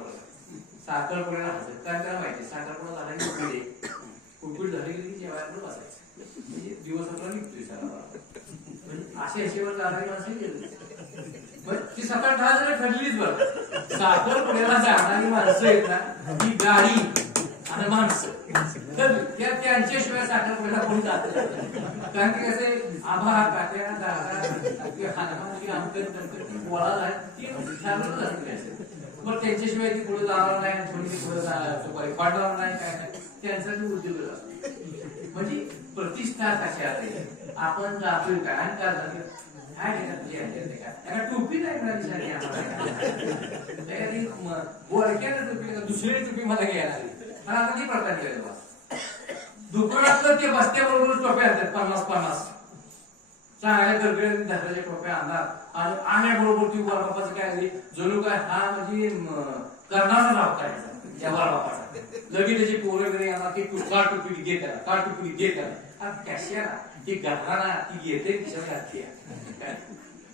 साखरपुड्याला हसत कारण त्याला माहिती साखरपुडा झाला की उकळी कुरकुट झाली की जेवायला बसायचं म्हणजे दिवस आपला निघतोय सगळा असे अशेवर जाणारी माणसं गेली ती सकाळ 10 जण ठरलीच बरं साखरपुड्याला जाणारी माणसं आहेत ना ती गाडी आणि माणसं त्यांच्याशिवाय साखरपुड्याला कोणी जात कारण की कसे आभा काट्या दादा बोळा ती ठरवलं असते मग त्यांच्याशिवाय ती पुढे जाणार नाही थोडी पुढे जाणार पाडणार नाही काय नाही त्यांचा उद्योग असतो. म्हणजे प्रतिष्ठा कशा आहे आपण जातोय काय आणि काय काय टोपी नाही मिळाली बोडक्याला टोपी दुसरी टोपी मला घ्यायला मला आता ती प्रकार केलं दुकानातलं ते बसत्याबरोबर टोप्या आणतात 50-50 चांगल्या गरगड्या धसाच्या टोप्या आणणार आणि आण्याबरोबर ती वरबापाचं काय झाली जणू काय हा म्हणजे करणारा राव करायचा त्या वरबापाचा लगेच त्याची पोरं वगैरे येणार की काळ टोपी घे त्याला काळ टोपी घे त्याला कॅशियाला ती घराना ती घेते तिच्या घातली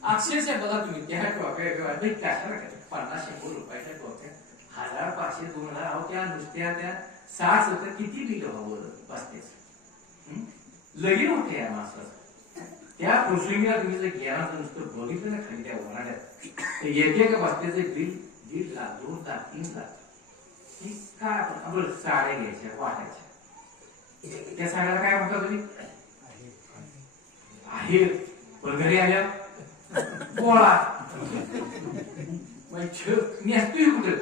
अक्षरशः बघा तुम्ही त्या टोप्या कशाला 50-100 रुपयाच्या टोप्या 1000-500-2000 अहो त्या नुसत्या त्या 60 होतं किती बिल व्हावं बसतेच लगीन होते या माणसाचं त्या पृथ्वीला तुम्ही जर ज्ञानाचं नुसतं बघितलं ना खाली त्या वराड्यात तर येते का बसतेचं बिल 1.5 लाख 2 लाख 3 लाख काय आपण साड्या घ्यायच्या वाटायच्या त्या साड्याला काय म्हणता तुम्ही आहे पण घरी आल्या पोळा नेसतोय कुठं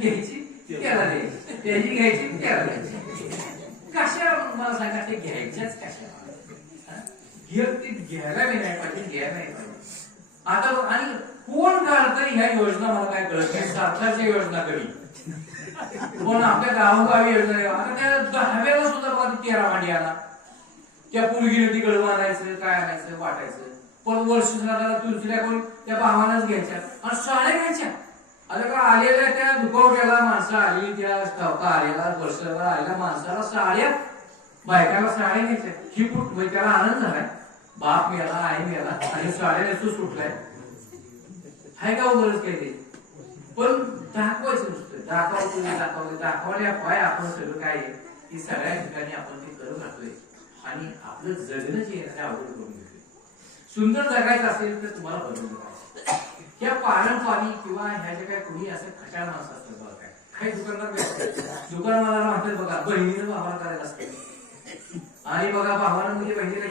घ्यायची त्याला द्यायची त्याची घ्यायची त्याला द्यायची कशा मला सांगा ते घ्यायच्याच कशा घ्यायला नाही पाहिजे घ्यायला नाही पाहिजे आता आणि कोण काढतरी ह्या योजना मला काय कळत नाही सरकारच्या योजना कधी पण आपल्या गावोगावी योजना आता त्या 10व्याला सुद्धा बघा 13 मांडी आला त्या पुलगीने तिकडं आणायचं काय आणायचं वाटायचं पण वर्ष झाला तुळशीला कोण त्या भावानच घ्यायच्या आणि साड्या घ्यायच्या आता का आलेल्या त्या दुखावट्याला माणसं आली त्या स्टावका आलेला वर्षाला आलेल्या माणसाला साड्या बायकाला साड्या घ्यायच्या ही कुठ त्याला आनंद झालाय बाप मिळाला आई मिळाला आणि साड्या नेसू सुटलाय हाय का गरज काय ते पण दाखवायचं नुसतं दाखवल्या पाय आपण सगळं काय की सगळ्या ठिकाणी आपण ते करत राहतोय आणि आपलं जगणं जे आहे अवघड करून घेतोय सुंदर जगायचं असेल तर तुम्हाला बदललं पाहिजे या पारंपरिक किंवा ह्या जे काय कोणी असं खटाळ माणसं असतात बघा काय काही दुकानदार मला म्हणतात बघा बहिणीनं भावाला करायला असतं आणि बघा भावानं म्हणजे बहिणीला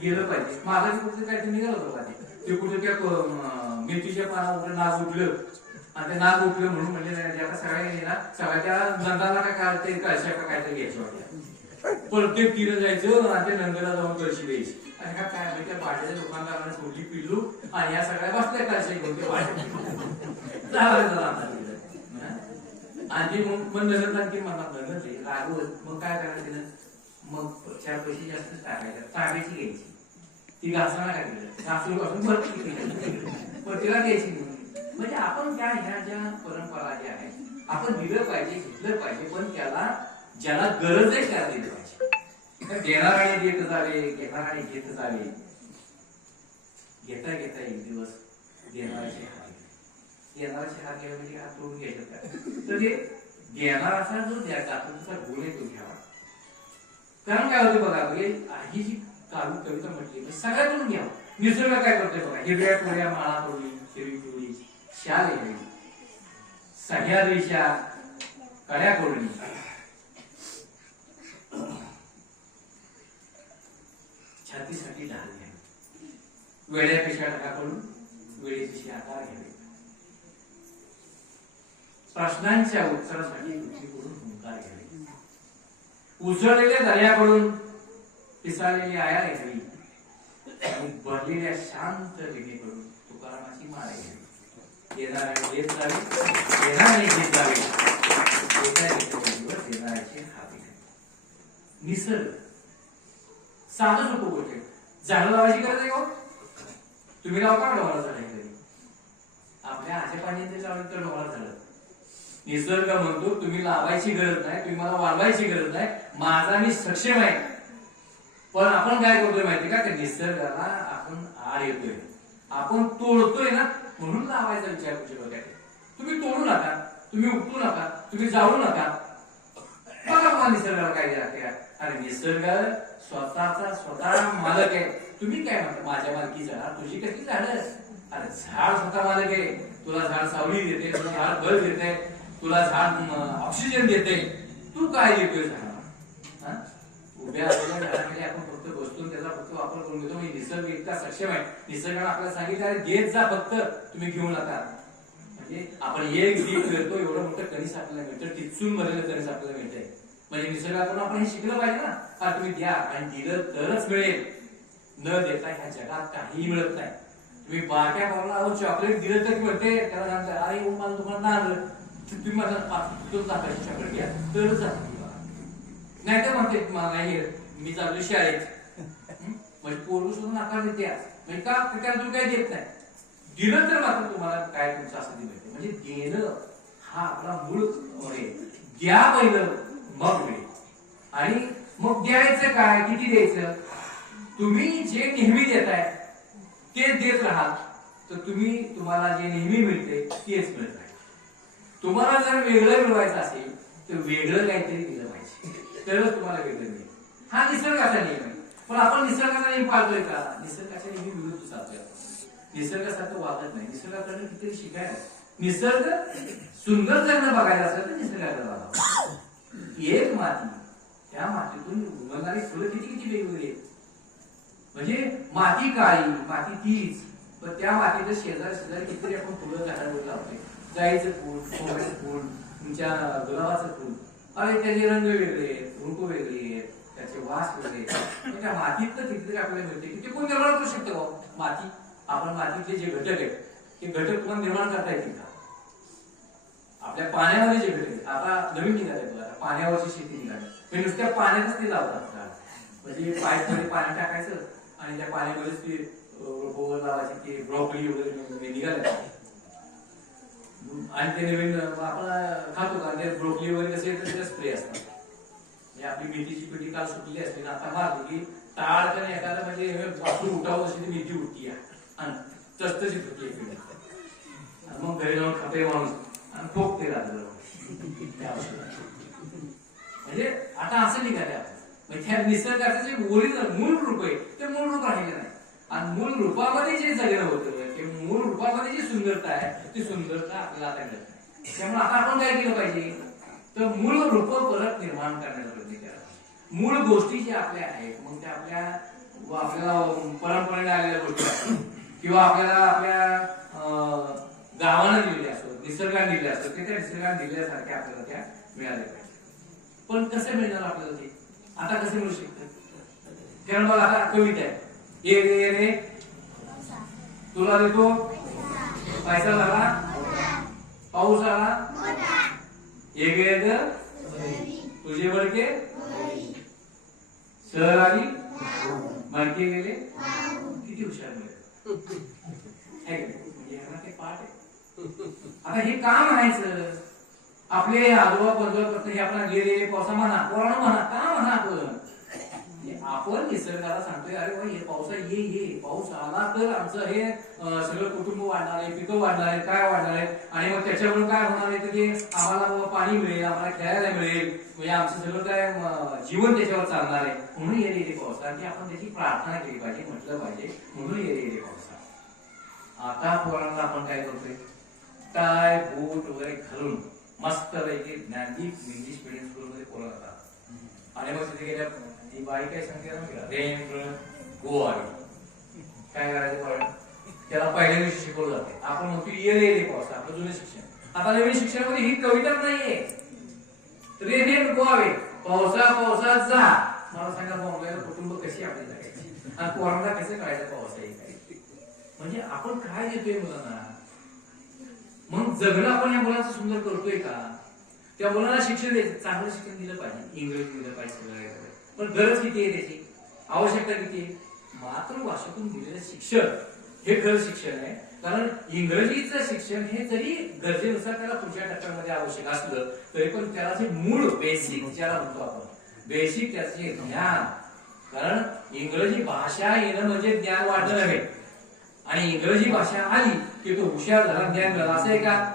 गेलं पाहिजे माझं कुठे काय निघालं होतं पाहिजे ते कुठे त्या मेथीच्या पानावर नाग उठलं आणि ते नाग उठलं म्हणून म्हणजे आता सगळ्या सगळ्या त्या नंदाला काय काढते कळशा का काहीतरी घ्यायचं वाटलं प्रत्येक तिनं जायचं आणि ते नंदीला जाऊन कळशी द्यायची आणि काय म्हणजे त्या बाटल्या दुकानदाराने सोडली पिल्लू आणि या सगळ्या बसल्या कळशा घेऊन ते बाटल्या आणि मग नंतर आणखी मला नंतर रागवत मग काय करायचं मग 4 पैसे जास्त टाकायचे ताब्याची घ्यायची ती घासणं काय केलं घासून घासून पण तिला द्यायची म्हणजे आपण त्या ह्या ज्या परंपरा ज्या आहेत आपण दिलं पाहिजे घेतलं पाहिजे पण त्याला ज्याला गरज आहे त्याला दिलं पाहिजे देणाराने देत जावे घेणाराने घेत जावे घेता घेता एक दिवस देणाराचे हात गेला म्हणजे हात तोडून घ्यायचं तर ते देणाराचा जो द्यायचा तुमचा गुण आहे तो घ्यावा कारण काय होते बघा ही जी कविता म्हटली सगळ्यातून घ्यावं निसर्ग काय करतोय बघा हिरव्या टोळ्या माळा तोडली हिरवी टोळी शाल येणे सह्याद्रीच्या कड्या तोडली छातीसाठी ढाल घ्यावी वेड्या पेशा ढगाकडून वेळेची आकार घ्यावे प्रश्नांच्या उत्तरासाठी पृथ्वीकडून हुंकार घ्यावे उसळलेल्या दर्याकडून पिसाळलेली आया घ्यावी आणि भरलेल्या शांत विणेकडून तुकारामाची माळ घ्यावी येणारे देत जावे येणारे घेत जावे येणाऱ्याचे हात घ्यावे निसर्ग साधं सोपं गोष्ट आहे झाडं लावायची गरज आहे का तुम्ही लावता डोळा झाड आहे घरी आपल्या आजोबांनी लावली तर डोळा झालं निसर्ग म्हणतो तुम्ही लावायची गरज नाही तुम्ही मला वाढवायची गरज नाही माझा मी सक्षम आहे पण आपण काय करतोय माहिती का निसर्गाला आपण आड येतोय आपण तोडतोय ना म्हणून लावायचा विचार करू तुम्ही तोडू नका तुम्ही उपटू नका तुम्ही जाळू नका बघा मला निसर्गाला काय द्या अरे निसर्ग स्वतः मालक आहे तुम्ही काय म्हणता माझ्या मालकी झाड तुझी कशी झाड अरे झाड स्वतः मालक आहे तुला झाड सावली देते तुला झाड बळ देते तुला झाड ऑक्सिजन देते तू काय देतोय झाडाला उभ्या असलेल्या झाडाखाली आपण फक्त बसतो त्याचा फक्त वापर करून घेतो म्हणजे निसर्ग इतका सक्षम आहे निसर्गाने आपल्याला सांगितलं घेत जा फक्त तुम्ही घेऊ नका म्हणजे आपण एक दीप करतो एवढं मोठं कणीस आपल्याला मिळतं टिचून भरलेलं कणीस आपल्याला मिळतंय म्हणजे निसर्गाकडून आपण हे शिकलं पाहिजे ना का तुम्ही द्या आणि दिलं तरच मिळेल न देता ह्या जगात काहीही मिळत नाही तुम्ही बारक्या भावाला चॉकलेट दिलं तर म्हणते त्याला सांगता अरे मला तुम्हाला ना आणलं तुम्ही माझा चॉकलेट घ्या तरच नाही तर म्हणते मला नाही मी चाललो शाळेत म्हणजे पोरं सुद्धा नकार देते म्हणजे का त्याला तुम्ही काही देत नाही, दिलं तर मात्र तुम्हाला काय तुमचं असं मिळते. म्हणजे देणं हा आपला मूळ आहे. द्या पहिलं मग मिळेल. आणि मग द्यायचं काय, किती द्यायचं, तुम्ही जे नेहमी देताय तेच देत राहाल तर तुम्हाला जे नेहमी मिळते तेच मिळत राहील. तुम्हाला जर वेगळं मिळवायचं असेल तर वेगळं काहीतरी दिलं पाहिजे, तरच तुम्हाला वेगळं मिळेल. हा निसर्गाचा नियम आहे. पण आपण निसर्गाचा नियम पाळतोय का? निसर्गाच्या नेहमी विरुद्ध चालतोय. निसर्गासारखं वागत नाही. निसर्गाकडनं कितीतरी शिकायला. निसर्ग सुंदर जर बघायला असेल तर निसर्गाकडे बघा. एक माती, त्या मातीतून उगवणारी फुलं किती किती वेगवेगळी आहेत. म्हणजे माती काळी, माती तीच, पण त्या मातीच्या शेजारी शेजारी कितीतरी आपण फुलं झाडावर लावतोय. जाईचं फुल, कोंबड्याचं फुल, तुमच्या गुलाबाचं फुल, अरे त्याचे रंग वेगळे आहेत, रूप वेगळे आहेत, त्याचे वास वेगळे आहेत. त्या मातीत तर कितीतरी आपल्याला मिळते की ते कोण निर्माण करू शकतो. माती, आपण मातीतले जे घटक आहेत ते घटक तुम्हाला निर्माण करता येतील का? आपल्या पाण्यामध्ये जे घटक आहेत, आता नवीन निघाले बघा, पाण्यावरची शेती निघाली, हे नुसत्या पाण्यातच ते लावतात. म्हणजे पाईप मध्ये पाणी टाकायचं आणि त्या पाण्यामध्येच ते रोपं लावायचे, ते ब्रॉकली वगैरे निघाले. आणि ते नवीन आपण खातो का, ते ब्रोकली वगैरे कसे स्प्रे असतात. म्हणजे आपली मेथीची पेटी काल सुटली असते ना, आता मारली की टाळकन एखादं म्हणजे वासरू उठावं अशी ती मेथी उठती आणि तसतशीच होती एक पेटी. मग घरी जाऊन खाते माणूस आणि ठोकते रात्र. म्हणजे आता असं निघाले आपण. म्हणजे त्या निसर्गाचं जे ओरिजिनल मूळ रूप आहे ते मूळ रूप राहिलं नाही. आणि मूळ रूपामध्ये जे जगणं होतं, ते मूळ रूपामध्ये जी सुंदरता आहे ती सुंदरता आपल्याला आता मिळत नाही. त्यामुळे आता आपण काय केलं पाहिजे तर मूळ रूप परत निर्माण करण्याचा प्रयत्न केला. मूळ गोष्टी ज्या आपल्या आहेत, मग त्या आपल्याला परंपरेने आलेल्या गोष्टी असतात किंवा आपल्याला आपल्या गावानं दिलेल्या असतात, निसर्गाने दिलेल्या असतात, ते त्या निसर्गाने दिलेल्यासारख्या आपल्याला त्या मिळाल्या पाहिजे. पण कसं मिळणार आपल्याला ते? आता कसं मिळू शकतं? कारण बघा आता कविता आहे, ये रे ये रे तुला देतो पैसा झाला, पाऊस आला, ये गे ग तुझे बडके, सहल आली मडके गेले. किती हुशार मिळेल म्हणजे ते पाठ आहे. आता हे का म्हणायचं? आपले आजोबा पंजोबा हे आपल्याला गेले पावसा म्हणा, पोरानं म्हणा, का म्हणा आपण निसर्गाला सांगतोय अरे भाई हे पावसा ये पाऊस आला तर आमचं हे सगळं कुटुंब वाढणार आहे, पिकं वाढणार आहे, काय वाढणार आहे. आणि मग त्याच्यामुळे काय होणार आहे तर ते आम्हाला पाणी मिळेल, आम्हाला खेळायला मिळेल, म्हणजे आमचं सगळं काय जीवन त्याच्यावर चालणार आहे. म्हणून ये रे पावसा, की आपण त्याची प्रार्थना केली पाहिजे, म्हटलं पाहिजे म्हणून ये रे पावसा. आता पोरांना आपण काय करतोय, टाय बूट वगैरे घालून मस्त पैकी ज्ञानदीप इंग्लिश मिडियम स्कूल मध्ये पोरं जातात. आणि मग तिथे गेल्या ती बाई काय सांगते, रेन गोवा काय करायचं, त्याला पहिल्या दिवशी शिकवलं जाते. आपण म्हणतो ये रे पावसा, आपलं जुनं शिक्षण. आता नवीन शिक्षणामध्ये ही कविता नाहीये, रेन गोवावे पावसा पावसा जा. मला सांगा बॉम्बेला कुटुंब कशी आपली जगायची आणि पोरांना कसं कळायचं पावसा येईल. म्हणजे आपण काय देतोय मुलांना, मग जगणं आपण या मुलांचं सुंदर करतोय का? त्या मुलांना शिक्षण द्यायचं, चांगलं शिक्षण दिलं पाहिजे, इंग्रजी दिलं पाहिजे, पण गरज किती आहे त्याची, आवश्यकता किती आहे? मातृभाषेतून दिलेलं शिक्षण हे खरं शिक्षण आहे. कारण इंग्रजीचं शिक्षण हे जरी गरजेनुसार त्याला पुढच्या टप्प्यामध्ये आवश्यक असलं तरी पण त्याला जे मूळ बेसिक ज्याला म्हणतो आपण, बेसिक त्याचे ज्ञान. कारण इंग्रजी भाषा येणं म्हणजे ज्ञान वाढणं नव्हे, आणि इंग्रजी भाषा आली की तो हुशार झाला, ज्ञान मिळालं असं आहे का?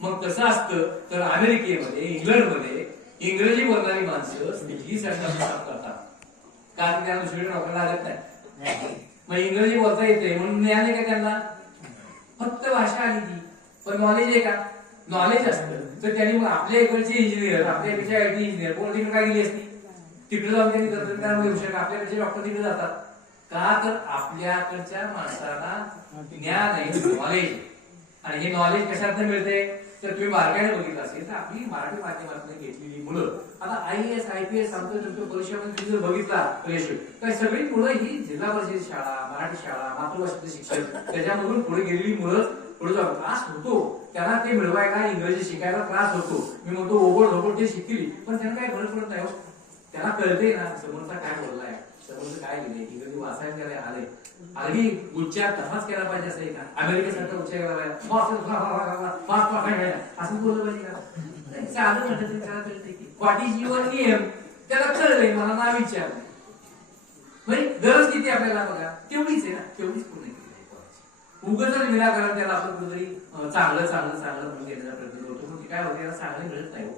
मग कसं असतं तर अमेरिकेमध्ये, इंग्लंडमध्ये इंग्रजी बोलणारी माणसं स्त्रीसाठी करतात का? की त्यांना दुसरीकडे नोकरीला लागत नाही. मग इंग्रजी बोलता येते म्हणून ज्ञान आहे का त्यांना? फक्त भाषा आली ती, पण नॉलेज आहे का? नॉलेज असतं तर त्यांनी मग आपल्या इकडचे इंजिनियर, आपल्यापेक्षा आयटी इंजिनियर कोण तिकडे काय गेली असती, तिकडे जाऊन त्यांनी तंत्रज्ञान येऊ शकत. आपल्यापेक्षा डॉक्टर तिकडे जातात का? तर आपल्याकडच्या माणसाला ज्ञान आहे, नॉलेज. आणि हे नॉलेज कशातून मिळते तर तुम्ही बारकाईने बघितलं असेल तर आपली मराठी माध्यमातून घेतलेली मुलं आता IAS IPS सांगतो परीक्षेमध्ये तुम्ही जर बघितला रेशो तर सगळी मुलं ही जिल्हा परिषद शाळा, मराठी शाळा, मातृभाषेचं शिक्षण त्याच्यामधून पुढे गेलेली मुलं पुढे जाऊन त्रास होतो त्यांना ते मिळवायला, इंग्रजी शिकायला त्रास होतो. मी म्हणतो ओघळ धोबळ ते शिकली पण त्यांना काही फरक पडत नाही. त्यांना कळते ना समोरचा काय बोललाय, समोरचं काय लिहिलंय की कधी वाचायला त्याला आलंय अगदी उच्चार तसाच केला पाहिजे असं का अमेरिकेसारखा उच्चार केला पाहिजे असं बोललं पाहिजे का साधं म्हटलं तरी त्याला कळते की व्हॉट इज युअर नेम त्याला कळलंय मला नाव विचारलं म्हणजे गरज किती आपल्याला बघा तेवढीच आहे ना तेवढीच पूर्ण केली उगाच विनाकारण त्याला आपण कुठेतरी चांगलं चांगलं चांगलं म्हणून घेण्याचा प्रयत्न करतो पण काय होतं त्याला चांगलं मिळत नाही हो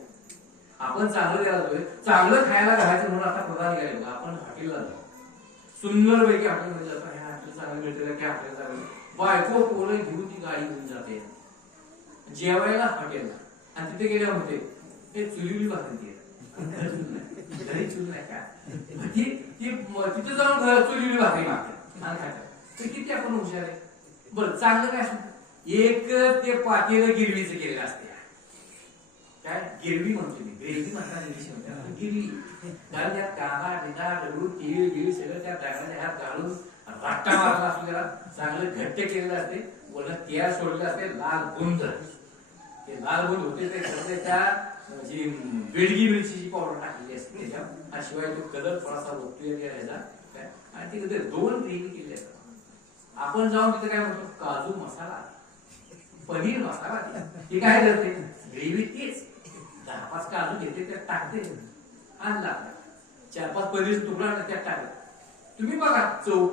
आपण चांगलं द्यायला जातोय चांगलं खायला घालायचं म्हणून आता पगार निघाले बघा आपण हॉटेलला जातो सुंदर पैकी हॉटेलमध्ये जातो ह्या हॉटेल चांगलं मिळतं त्या हॉटेल चांगलं बायको पोरं घेऊन ती गाडी घेऊन जाते जेवायला हॉटेलला आणि तिथे गेल्या होते ते चुलीवली भाकरी घरी चूल नाही का तिथे जाऊन चुलीवली भाकरी मागतात आणि खातात तर किती आपण हुशार आहे बरं चांगलं काय असं एक ते पातेलं गिरवीचं केलेलं असते काय गिरवी म्हणतो मी ग्रेव्ही म्हणतात इंग्लिश मध्ये गिरवी कारण त्यात कांदा बिंदा दगडू तीळ गिळ सगळं त्या टाकायचं ह्यात घालून राट्टा मारला असतो त्याला चांगलं घट्ट केलेलं असते वरनं तेल सोडलेलं असते लाल गुंद ते लाल गुंद होते ते त्या जी बेडगी मिरचीची पावडर टाकलेली असते त्याच्यात आणि शिवाय तो कलर थोडासा रोखतोय ह्याचा काय आणि तिथे 2 ग्रेव्ही केली असतात आपण जाऊन तिथे काय म्हणतो काजू मसाला पनीर मसाला हे काय करते ग्रेव्ही तेच 10-5 काजू घेते त्यात टाकते आणला 4-5 पनीरचा तुकडा त्यात टाकला तुम्ही बघा चव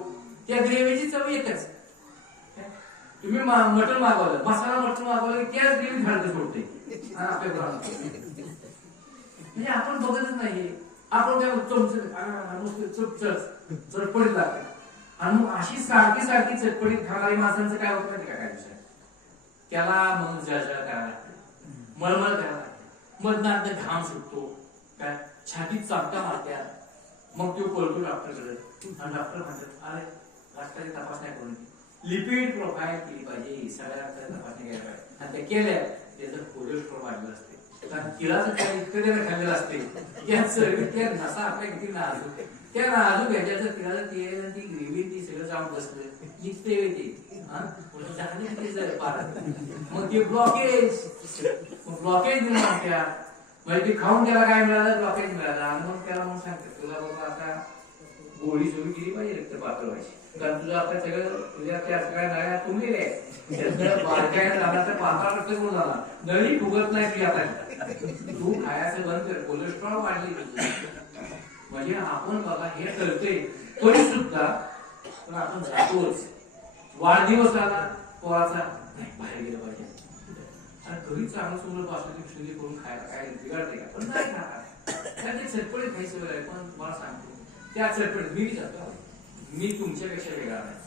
त्या ग्रेव्हीची चव एकच तुम्ही मटण मागवलं मसाला मटण मागवलं त्याच ग्रेव्ही घालते सोडते म्हणजे आपण बघतच नाहीये आपण काय चटपटीत लागते आणि मग अशी सारखी सारखी चटपटीत खाणारी माणसांचं काय होत नाही का काय दिवसात त्याला मग जळजळ करायला लागते मळमळ करायला लागते मधनात घाम सुटतो काय छातीत चापटा मारत्या मग तो पळतो डॉक्टरकडे आणि डॉक्टर म्हणतात अरे रक्ताची तपासणी करून लिपिड प्रोफाईल केली पाहिजे सगळ्या तपासणी केल्या पाहिजे आणि त्या केल्या त्याचं कोलेस्ट्रॉल वाढलं असते कारण तिळाचं काय इतकं त्याला खाल्लेलं असते त्या नसा आपल्या किती नाजूक त्या नाजूक ह्याच्याचं तिळाचं तेल ती ग्रेव्ही ती सगळं जाऊन बसलं इतके येते मग ते ब्लॉकेज म्हणजे ते खाऊन त्याला काय मिळालं ब्लॉकेज मिळालं आणि मग त्याला मग सांगतात तुला बाबा आता गोळी सुरू केली पाहिजे रक्त पातळ व्हायची कारण तुझं आता सगळं तुझ्या त्या सगळ्या नळ्या तुंबलेल्या आहेत बारक्या झाडाचा पातळ रक्त गुण झाला नळी फुगत नाही ती आता तू खायचं बंद कर कोलेस्ट्रॉल वाढली म्हणजे आपण बघा हे करते तरी सुद्धा पण आपण जातोच वाढदिवस आला पोराचा बाहेर गेलं पाहिजे आणि घरी चांगलं सुंदर पासून शुद्धी करून खायला काय बिघडते का पण नाही खाणार ते चटपटीत खायचं वेळ पण तुम्हाला सांगतो त्या चटपटीत मी जातो मी तुमच्यापेक्षा वेगळा नाही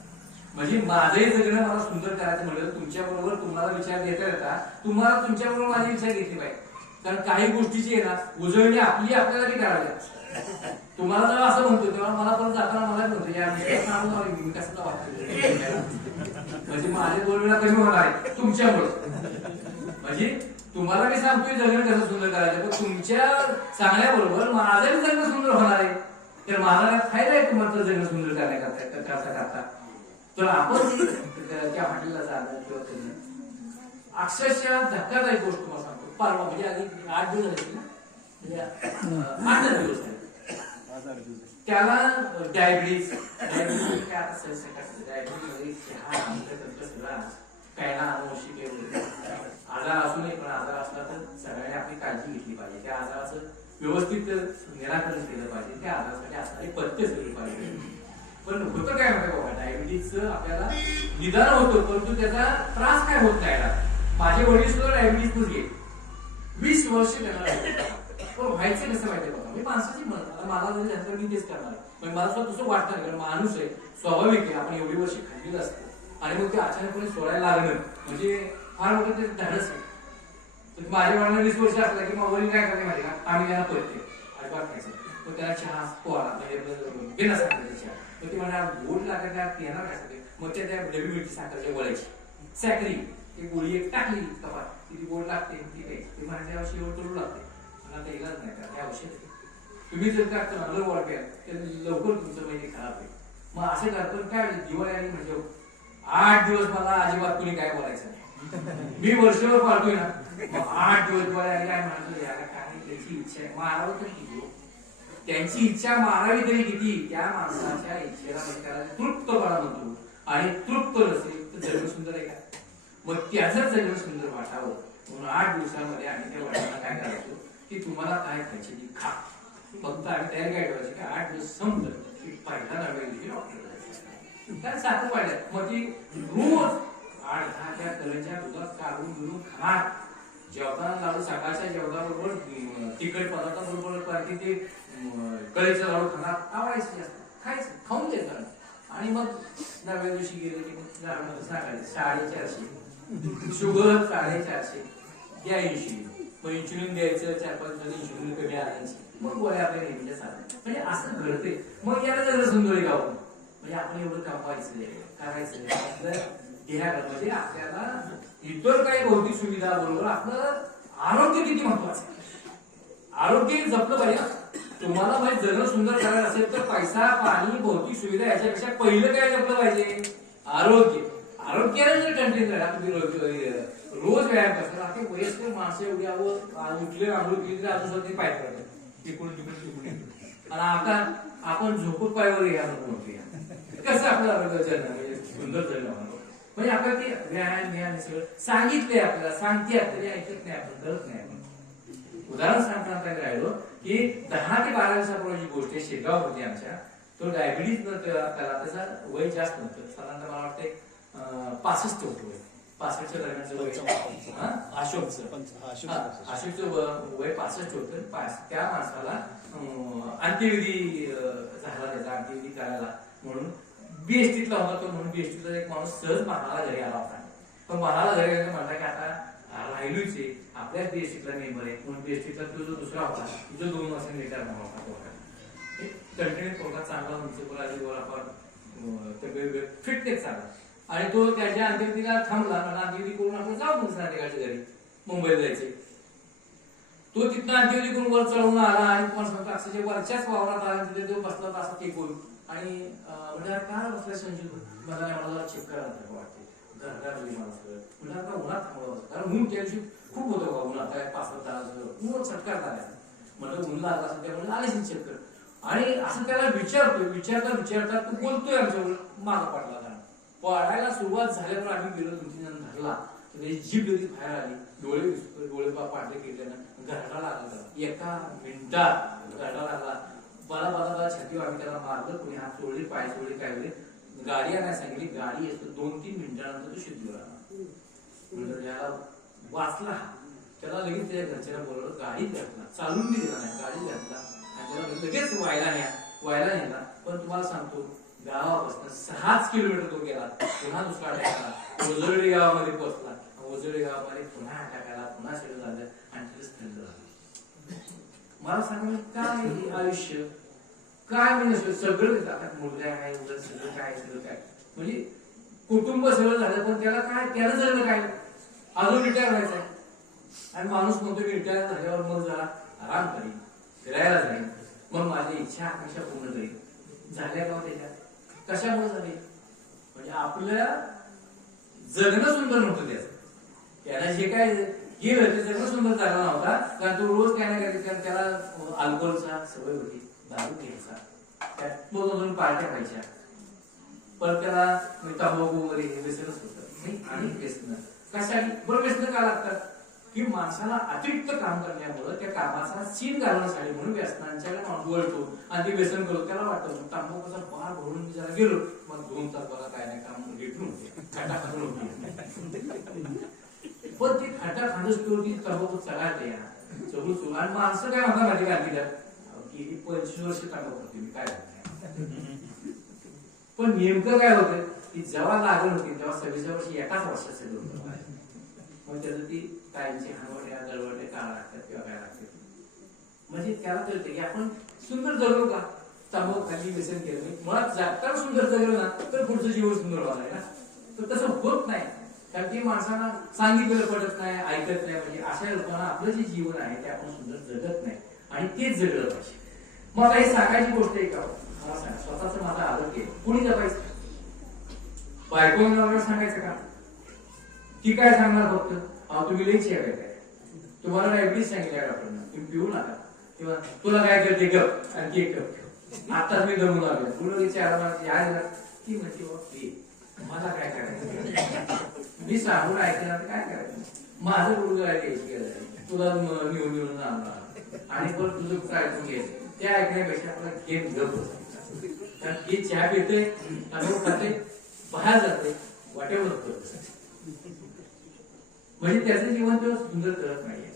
म्हणजे माझंही जगणं मला सुंदर करायचं म्हटलं तुमच्या बरोबर तुम्हाला विचार देता येता तुम्हाला तुमच्या बरोबर माझे विचार घेतले पाहिजे कारण काही गोष्टीची आहे ना उजळणी आपल्याला बी करावी लागते तुम्हाला जेव्हा असं म्हणतो तेव्हा मला पण जाताना मला म्हणतो या मी कसं वाटतो म्हणजे माझे 2 वेळा कमी होणार आहे तुमच्यामुळे म्हणजे तुम्हाला मी सांगतोय जगणं कसं सुंदर करायचं पण तुमच्या सांगण्याबरोबर माझंही जगणं सुंदर होणार आहे तर मला फायदा आहे तुम्हाला जगणं सुंदर करता तर आपण त्या हॉटेलला जाणं किंवा अक्षरशः धक्कादायक गोष्ट तुम्हाला सांगतो परवा म्हणजे आधी 8 दिवस झाले ना 8 दिवस झाले त्याला डायबिटीज काय आता डायबिटीज काय ना अनुवंशिक आजार असू नये पण आजार असला तर सगळ्यांनी आपली काळजी घेतली पाहिजे त्या आजाराचं व्यवस्थित निराकरण केलं पाहिजे त्या आजारासाठी असणारी पथ्य केली पाहिजे पण होतं काय म्हणतात बाबा डायबिटीजचं आपल्याला निदान होतं परंतु त्याचा त्रास काय होत नाही माझे वडील सुद्धा डायबिटीज घे 20 वर्ष त्यांना पण व्हायचं कसं माहितीये बघा मी माणसाची म्हणत मला जरी झालं मी तेच करणार पण मला सुद्धा तसं वाटतं कारण माणूस आहे स्वाभाविक आहे आपण एवढी वर्ष खाल्लेलं असतं आणि मग ते अचानकपणे सोडायला लागलं म्हणजे फार मोठं ते धाडस आहे तर माझ्या वडिलांना 20 वर्ष असलं की मग वडील काय करते माहिती का आम्ही त्यांना पळते अजिबात खायचं मग त्याला चहा पोहाला बिना साखरेची चहा मग ते म्हणा गोड लागत त्या येणार काय मग त्या डबी मिरची साखरच्या गोळ्याची साखरी ती गोळी एक टाकली कपात ती गोड लागते ती काही ती माझ्या शेवट करू लागते मला ते इलाज नाही का ते औषध आहे तुम्ही जर का चांगलं गोळा केलं तर लवकर तुमचं महिने खराब आहे मग असं करतो काय दिवाळी आली म्हणजे 8 दिवस मला अजिबात कुणी काय बोलायचं नाही मी वर्षभर पाळतोय ना मग 8 दिवस दिवाळी आली काय म्हणायचं याला काय त्याची इच्छा आहे मारावं तर किती त्यांची इच्छा मारावी तरी किती, त्या माणसाच्या इच्छेला म्हणजे त्याला तृप्तपणा म्हणतो. आणि तृप्त नसेल तर जगणं सुंदर आहे का? मग त्याचं जगणं सुंदर वाटावं म्हणून 8 दिवसामध्ये आम्ही त्या वडिलांना काय करायचो की तुम्हाला काय खायचे ती खा. फक्त आम्ही तयारी काय करायची की 8 दिवस संपलं की पहिला नव्या दिवशी डॉक्टर काय साखर पाहिजे. मग ती रोज 8-10 त्या कलेच्या दुधात काढून बिळून खाणार. जेवताना लाडू सकाळच्या जेवणाबरोबर तिखट पदार्थाबरोबर पाहिजे ते कलेचं लाडू खाणार. आवडायचं जास्त खायचं खाऊन द्यायचं. आणि मग नव्या दिवशी गेले की मग सांगायचं 450 शुगर 450 घ्या इन्शुलिन. मग इन्शुलिन द्यायचं 4-5 दिवसांनी इन्शुलिन कमी आणायची. मग गोळ्या आपल्या नेहमीच्या सारख्या. म्हणजे असं घडते. मग याला जरा सुंदर गावून म्हणजे आपण एवढं कमवायचं करायचं आपलं ध्येयामध्ये आपल्याला इतर काही भौतिक सुविधा बरोबर आपलं आरोग्य किती महत्वाचं आहे. आरोग्य जपलं पाहिजे. तुम्हाला माहिती जगणं सुंदर करायचं असेल तर पैसा पाणी भौतिक सुविधा याच्यापेक्षा पहिलं काय जपलं पाहिजे? आरोग्य. आरोग्याला जर कंटेन करा तुम्ही रोज व्यायाम करता. आता वयस्कर माणसं एवढी उठले आंघोळ केली तरी अजून सुद्धा पाय पडतात तिकडून तिकडून. आणि आता आपण झोपून पायवर या नको कसं आपलं आरोग्य म्हणजे सुंदर जगणं म्हणजे आपल्याला ते व्यायाम सगळं सांगितलंय आपल्याला सांगते तरी ऐकत नाही आपण करत नाही. आपण उदाहरण सांगताना राहिलो की 10 ते 12 दिवसापूर्वीची गोष्ट आहे. शेगाव होती आमच्या. तो डायबिटीज त्याला त्याचा वय जास्त नव्हतं. साधारणतः मला वाटते 65 होतं वय. 65च्या दरम्यानचं वय अशोकचं वय 65 होतं. त्या माणसाला अंत्यविधी झाला त्याचा अंत्यविधी करायला म्हणून बीएसटीतला होता तो. म्हणून बीएसटीचा एक माणूस सहज महाराला घरी आला होता. पण महाराला घरी आला म्हणता की आता राहिलोच आहे आपल्याच बीएसटीतला मेंबर आहे म्हणून बीएसटीतला तो जो दुसरा होता जो 2 वर्षांनी रिटायर झाला होता. कंटिन्यू पोटात चांगला म्युन्सिपल फिटनेस चांगला. आणि तो त्याच्या अंत्यविधीला थांबला. मला अंत्यविधी करून आपण जाऊ म्हणून संध्याकाळच्या घरी मुंबईला जायचे. तो तिथं अंत्यविधी करून वर चढवून आला आणि तुम्हाला सांगतो अक्षरशः वरच्याच वावरात आला तिथे तो बसला होता असं टेक करून. आणि म्हणजे काय बसलाय संजू मला नाही मला चेक करायला वाटते घरदार मला सगळं म्हणजे आता उन्हात थांबवलं कारण ऊन त्या दिवशी खूप होतं बघा. उन्हात 5-7 तास ऊन चटकार झाला म्हणलं ऊन लागला असं त्या म्हणजे आले चेक कर. आणि असं त्याला विचारता तू बोलतोय आमच्यावर मागा पाडला. पडायला सुरुवात झाल्यावर आम्ही गेलो 2-3 जण धरला. जीभ लगेच बाहेर आली. डोळे पाडले केल्यानं घरडा लागला. एका मिनिटात घरडा लागला. मला छातीवर आम्ही त्याला मारलं. कोणी हात सोडले पाय सोडले काय होते गाडी आणायला सांगितली. गाडी असतो 2-3 मिनिटानंतर तो शिजलो म्हणजे याला वाचला. त्याला लगेच त्याच्या घरच्याला बोलवलं गाडीत घातला. चालून मी दिला नाही गाडीत घातला आणि त्याला लगेच व्हायला नेला. पण तुम्हाला सांगतो गावापासून 6 किलोमीटर तो गेला. पुन्हा दुसरा अटॅक आला. ओझरडी गावामध्ये पोहोचला. ओझरडी गावामध्ये पुन्हा अटॅक आला. पुन्हा सगळं झालं आणि तिथेच थंड झालं. मला सांगा काय आयुष्य काय म्हणजे सगळं मुलगा काय सगळं काय म्हणजे कुटुंब सगळं झालं. पण त्याला काय त्याला जगलं काय अजून रिटायर व्हायचं आहे. आणि माणूस म्हणतो की रिटायर झाल्यावर मग जरा आराम करीन फिरायला जाईल मग माझी इच्छा आकांक्षा पूर्ण करीन. झाल्या का त्याच्यात कशामुळे झाली म्हणजे आपल्या जगणं सुंदर नव्हतं त्याचं. त्याला जे काय गेलं ते जगणं सुंदर झाला नव्हता कारण तो रोज काय नाही करायचं. त्याला अल्कोहोलचा सवय होती. दारू घ्यायचा त्यात मग पार्ट्या व्हायच्या. परत त्याला तंबाखू वगैरे हे व्यसनच होतं. आणि व्यसन कशासाठी बरं व्यसन का लागतात की माणसाला अतिरिक्त काम करण्यामुळे त्या कामाचा सीन घालण्यासाठी म्हणून व्यसनांच्या माणूस वळतो आणि ते व्यसन करतो. त्याला वाटतं तंबाखूचा पार भरून मी जरा गेलो मग 2 तास बघा काय नाही काम घेतून खाटा खाऊन होती. पण ती खाटा खांदच ती तंबाखू चढायला या सगळं सुरू. आणि माणसं काय म्हणतात माहिती का की 25 वर्ष तंबाखू करते मी काय पण नेमकं काय होतं की जेव्हा लागण होती तेव्हा 26 वर्षी एकाच वर्षात सगळं होतं. मग त्याचं ती कायमची हनवट्या दळवटे काळ लागतात किंवा काय लागतात. म्हणजे त्याला कळतं की आपण सुंदर जगलो का तंबाखू खाली व्यसन केलं मुळात जागताना सुंदर जगलो ना तर पुढचं जीवन सुंदर होणार आहे ना. तर तसं होत नाही कारण की माणसांना सांगितलेलं पडत नाही ऐकत नाही. म्हणजे अशा लोकांना आपलं जे जीवन आहे ते आपण सुंदर जगत नाही आणि तेच जगलं पाहिजे. मग आता हे सांगायची गोष्ट आहे का मला सांगा स्वतःच माझा आरोग्य कोणी जपायचं बायकोला सांगायचं का ती काय सांगणार फक्त तुम्ही लई चेक आहे काय तुम्हाला डायबिटीस सांगितलं डॉक्टरना तुम्ही पिऊ नका किंवा तुला काय करते गप आणि ते गप आताच मी दमून आलो पुढे ती म्हणते मला काय करायचं मी सांगून ऐकणार काय करायचं माझं गुरु तुला निवडून निवडून आणणार आणि परत तुझं कुठं ऐकून घ्यायचं त्या ऐकण्यापेक्षा आपल्याला घेत गप कारण हे चहा पितोय खाते बाहेर जाते वाटेवर करत म्हणजे त्याचं जीवन तेव्हा सुंदर करत नाहीये.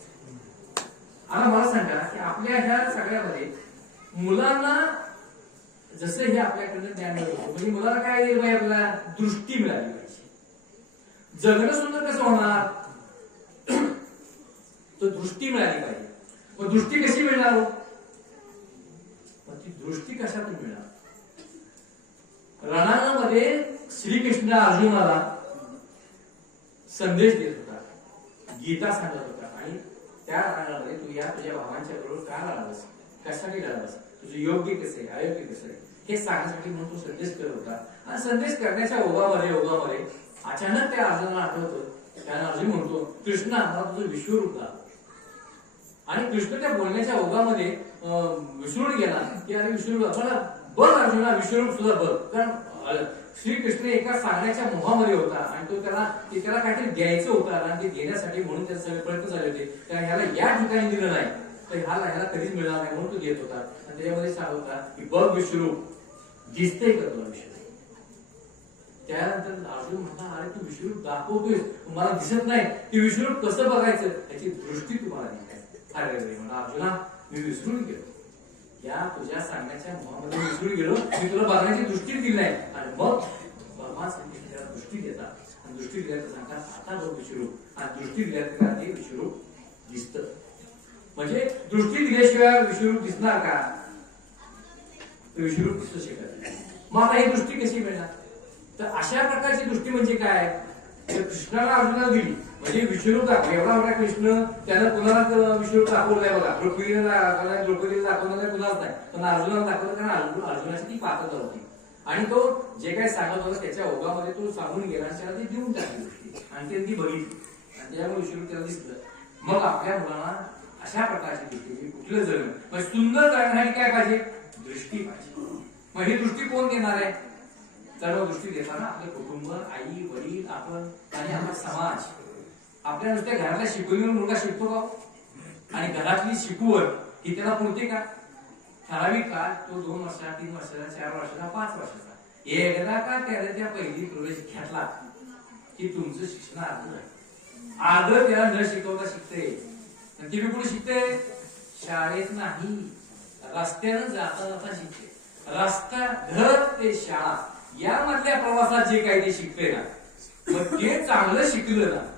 आता मला सांगा की आपल्या ह्या सगळ्यामध्ये मुलांना जसं हे आपल्याकडनं ज्ञान मिळतं म्हणजे मुलाला काय दिलं पाहिजे आपल्याला दृष्टी मिळाली पाहिजे. जगणं सुंदर कसं होणार तर दृष्टी मिळाली पाहिजे. मग दृष्टी कशी मिळणार हो मग ती दृष्टी कशातून मिळणार. रणांगणामध्ये श्रीकृष्ण अर्जुनाला संदेश देत होता गीता सांगत होता आणि त्या रणांगणामध्ये तू या तुझ्या भावांच्या बरोबर का लढावस कशासाठी लढावस तुझं योग्य कसं आहे अयोग्य कसं आहे हे सांगण्यासाठी म्हणून तो संदेश करत होता. आणि संदेश करण्याच्या ओघामध्ये अचानक त्या अर्जुनाला आठवतं त्यानं अर्जुन म्हणतो कृष्णा मला तुझं विश्वरूप दाखव. आणि कृष्ण त्या बोलण्याच्या ओघामध्ये विसरून गेला की अरे विश्वरूप मला बघ अर्जुना विश्वरूप सुद्धा बघ. कारण श्रीकृष्ण एका सांगण्याच्या मोहामध्ये होता आणि तो त्याला काहीतरी द्यायचं होतं आणि ते देण्यासाठी म्हणून त्याचे सगळे प्रयत्न झाले होते. कारण ह्याला या ठिकाणी दिलं नाही तर ह्याला कधीच मिळणार नाही म्हणून तो देत होता. आणि त्याच्यामध्ये सांगत होता की बघ विश्वरूप दिसतंय का तुला विश्वरूप. त्यानंतर अर्जुन म्हणला अरे तू विश्वरूप दाखवतोय मला दिसत नाही ते विश्वरूप कसं बघायचं त्याची दृष्टी तुम्हाला दिसायची. अरे म्हणा अर्जुना मी विसरून गेलो या तुझ्या सांगण्याच्या मोहामध्ये विसरून गेलो मी तुला बघण्याची दृष्टी दिली नाही. आणि मग भगवान श्रीकृष्ण त्याला दृष्टी देतात आणि दृष्टी दिल्याचं सांगतात आता बघ विश्वरूप आणि दृष्टी दिल्याचं ते विश्वरूप दिसत. म्हणजे दृष्टी दिल्याशिवाय विश्वरूप दिसणार का विश्वरूप दिसू शकत नाही. मग आता ही दृष्टी कशी मिळणार तर अशा प्रकारची दृष्टी म्हणजे काय तर कृष्णाला अर्जुनाला दिली म्हणजे विश्वरूप दाखव. एवढा मोठा कृष्ण त्यानं कुणाला विश्वरूप दाखवलं नाही बघा. द्रौपदीला दाखवलं नाही कुणाच नाही पण अर्जुनाला दाखवलं कारण अर्जुनाची ती पात्रता होती आणि तो जे काही सांगत होता त्याच्या ओघामध्ये तो सांगून गेला आणि त्याला ती देऊन टाकली गोष्टी आणि त्यांनी ती बघितली आणि त्यामुळे विश्वरूप त्याला दिसलं. मग आपल्या मुलांना अशा प्रकारची दृष्टी कुठलं जगणं म्हणजे सुंदर जगण्यासाठी काय पाहिजे दृष्टी पाहिजे. मग ही दृष्टी कोण देणार आहे सर्व दृष्टी देताना आपले कुटुंब आई वडील आपण आणि आपला समाज. आपल्या नुसत्या घरातल्या शिकवणीवर मुलगा शिकतो का आणि घरातली शिकवण ही त्याला पुरते का ठराविक काळ तो 2 वर्षाचा 3 वर्षाचा 4 वर्षाचा 5 वर्षाचा एकदा का त्या पहिली प्रवेश घेतला की तुमचं शिक्षण अर्ध त्याला न शिकवता शिकते. ती बी कुठे शिकते शाळेत नाही रस्त्यानं जाता जाता शिकते. रस्ता घर ते शाळा यामधल्या प्रवासात जे काही ते शिकते ना मग ते चांगलं शिकलं ना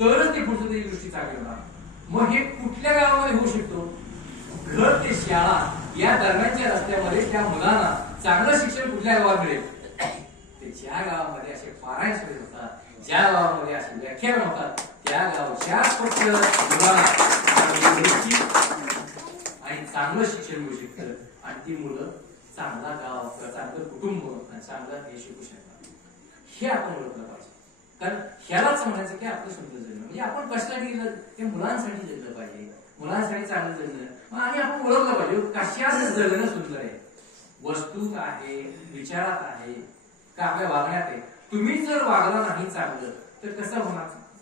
तरच ते पुढचं त्याची दृष्टी चांगली होणार. मग हे कुठल्या गावामध्ये होऊ शकतो घर ते शाळा या दरम्यानच्या रस्त्यामध्ये त्या मुलांना चांगलं शिक्षण कुठल्या गावात मिळेल ते ज्या गावामध्ये असे पारायण सुरू होतात ज्या गावामध्ये असे व्याख्यान होतात त्या गावच्या फक्त मुलांना आणि चांगलं शिक्षण मिळू शकतं आणि ती मुलं चांगला गाव चांगलं कुटुंब आणि चांगलं हे शिकू शकतात. हे आपण ओळखलं पाहिजे कारण ह्यालाच म्हणायचं की आपलं सुंदर जगणं म्हणजे आपण कशासाठी ते मुलांसाठी जगलं पाहिजे मुलांसाठी चांगलं जगणं आणि आपण ओळखलं पाहिजे कशात जगणं सुंदर आहे. वस्तूत आहे विचारात आहे का आपल्या वागण्यात आहे. तुम्ही जर वागला नाही चांगलं तर कसं होणार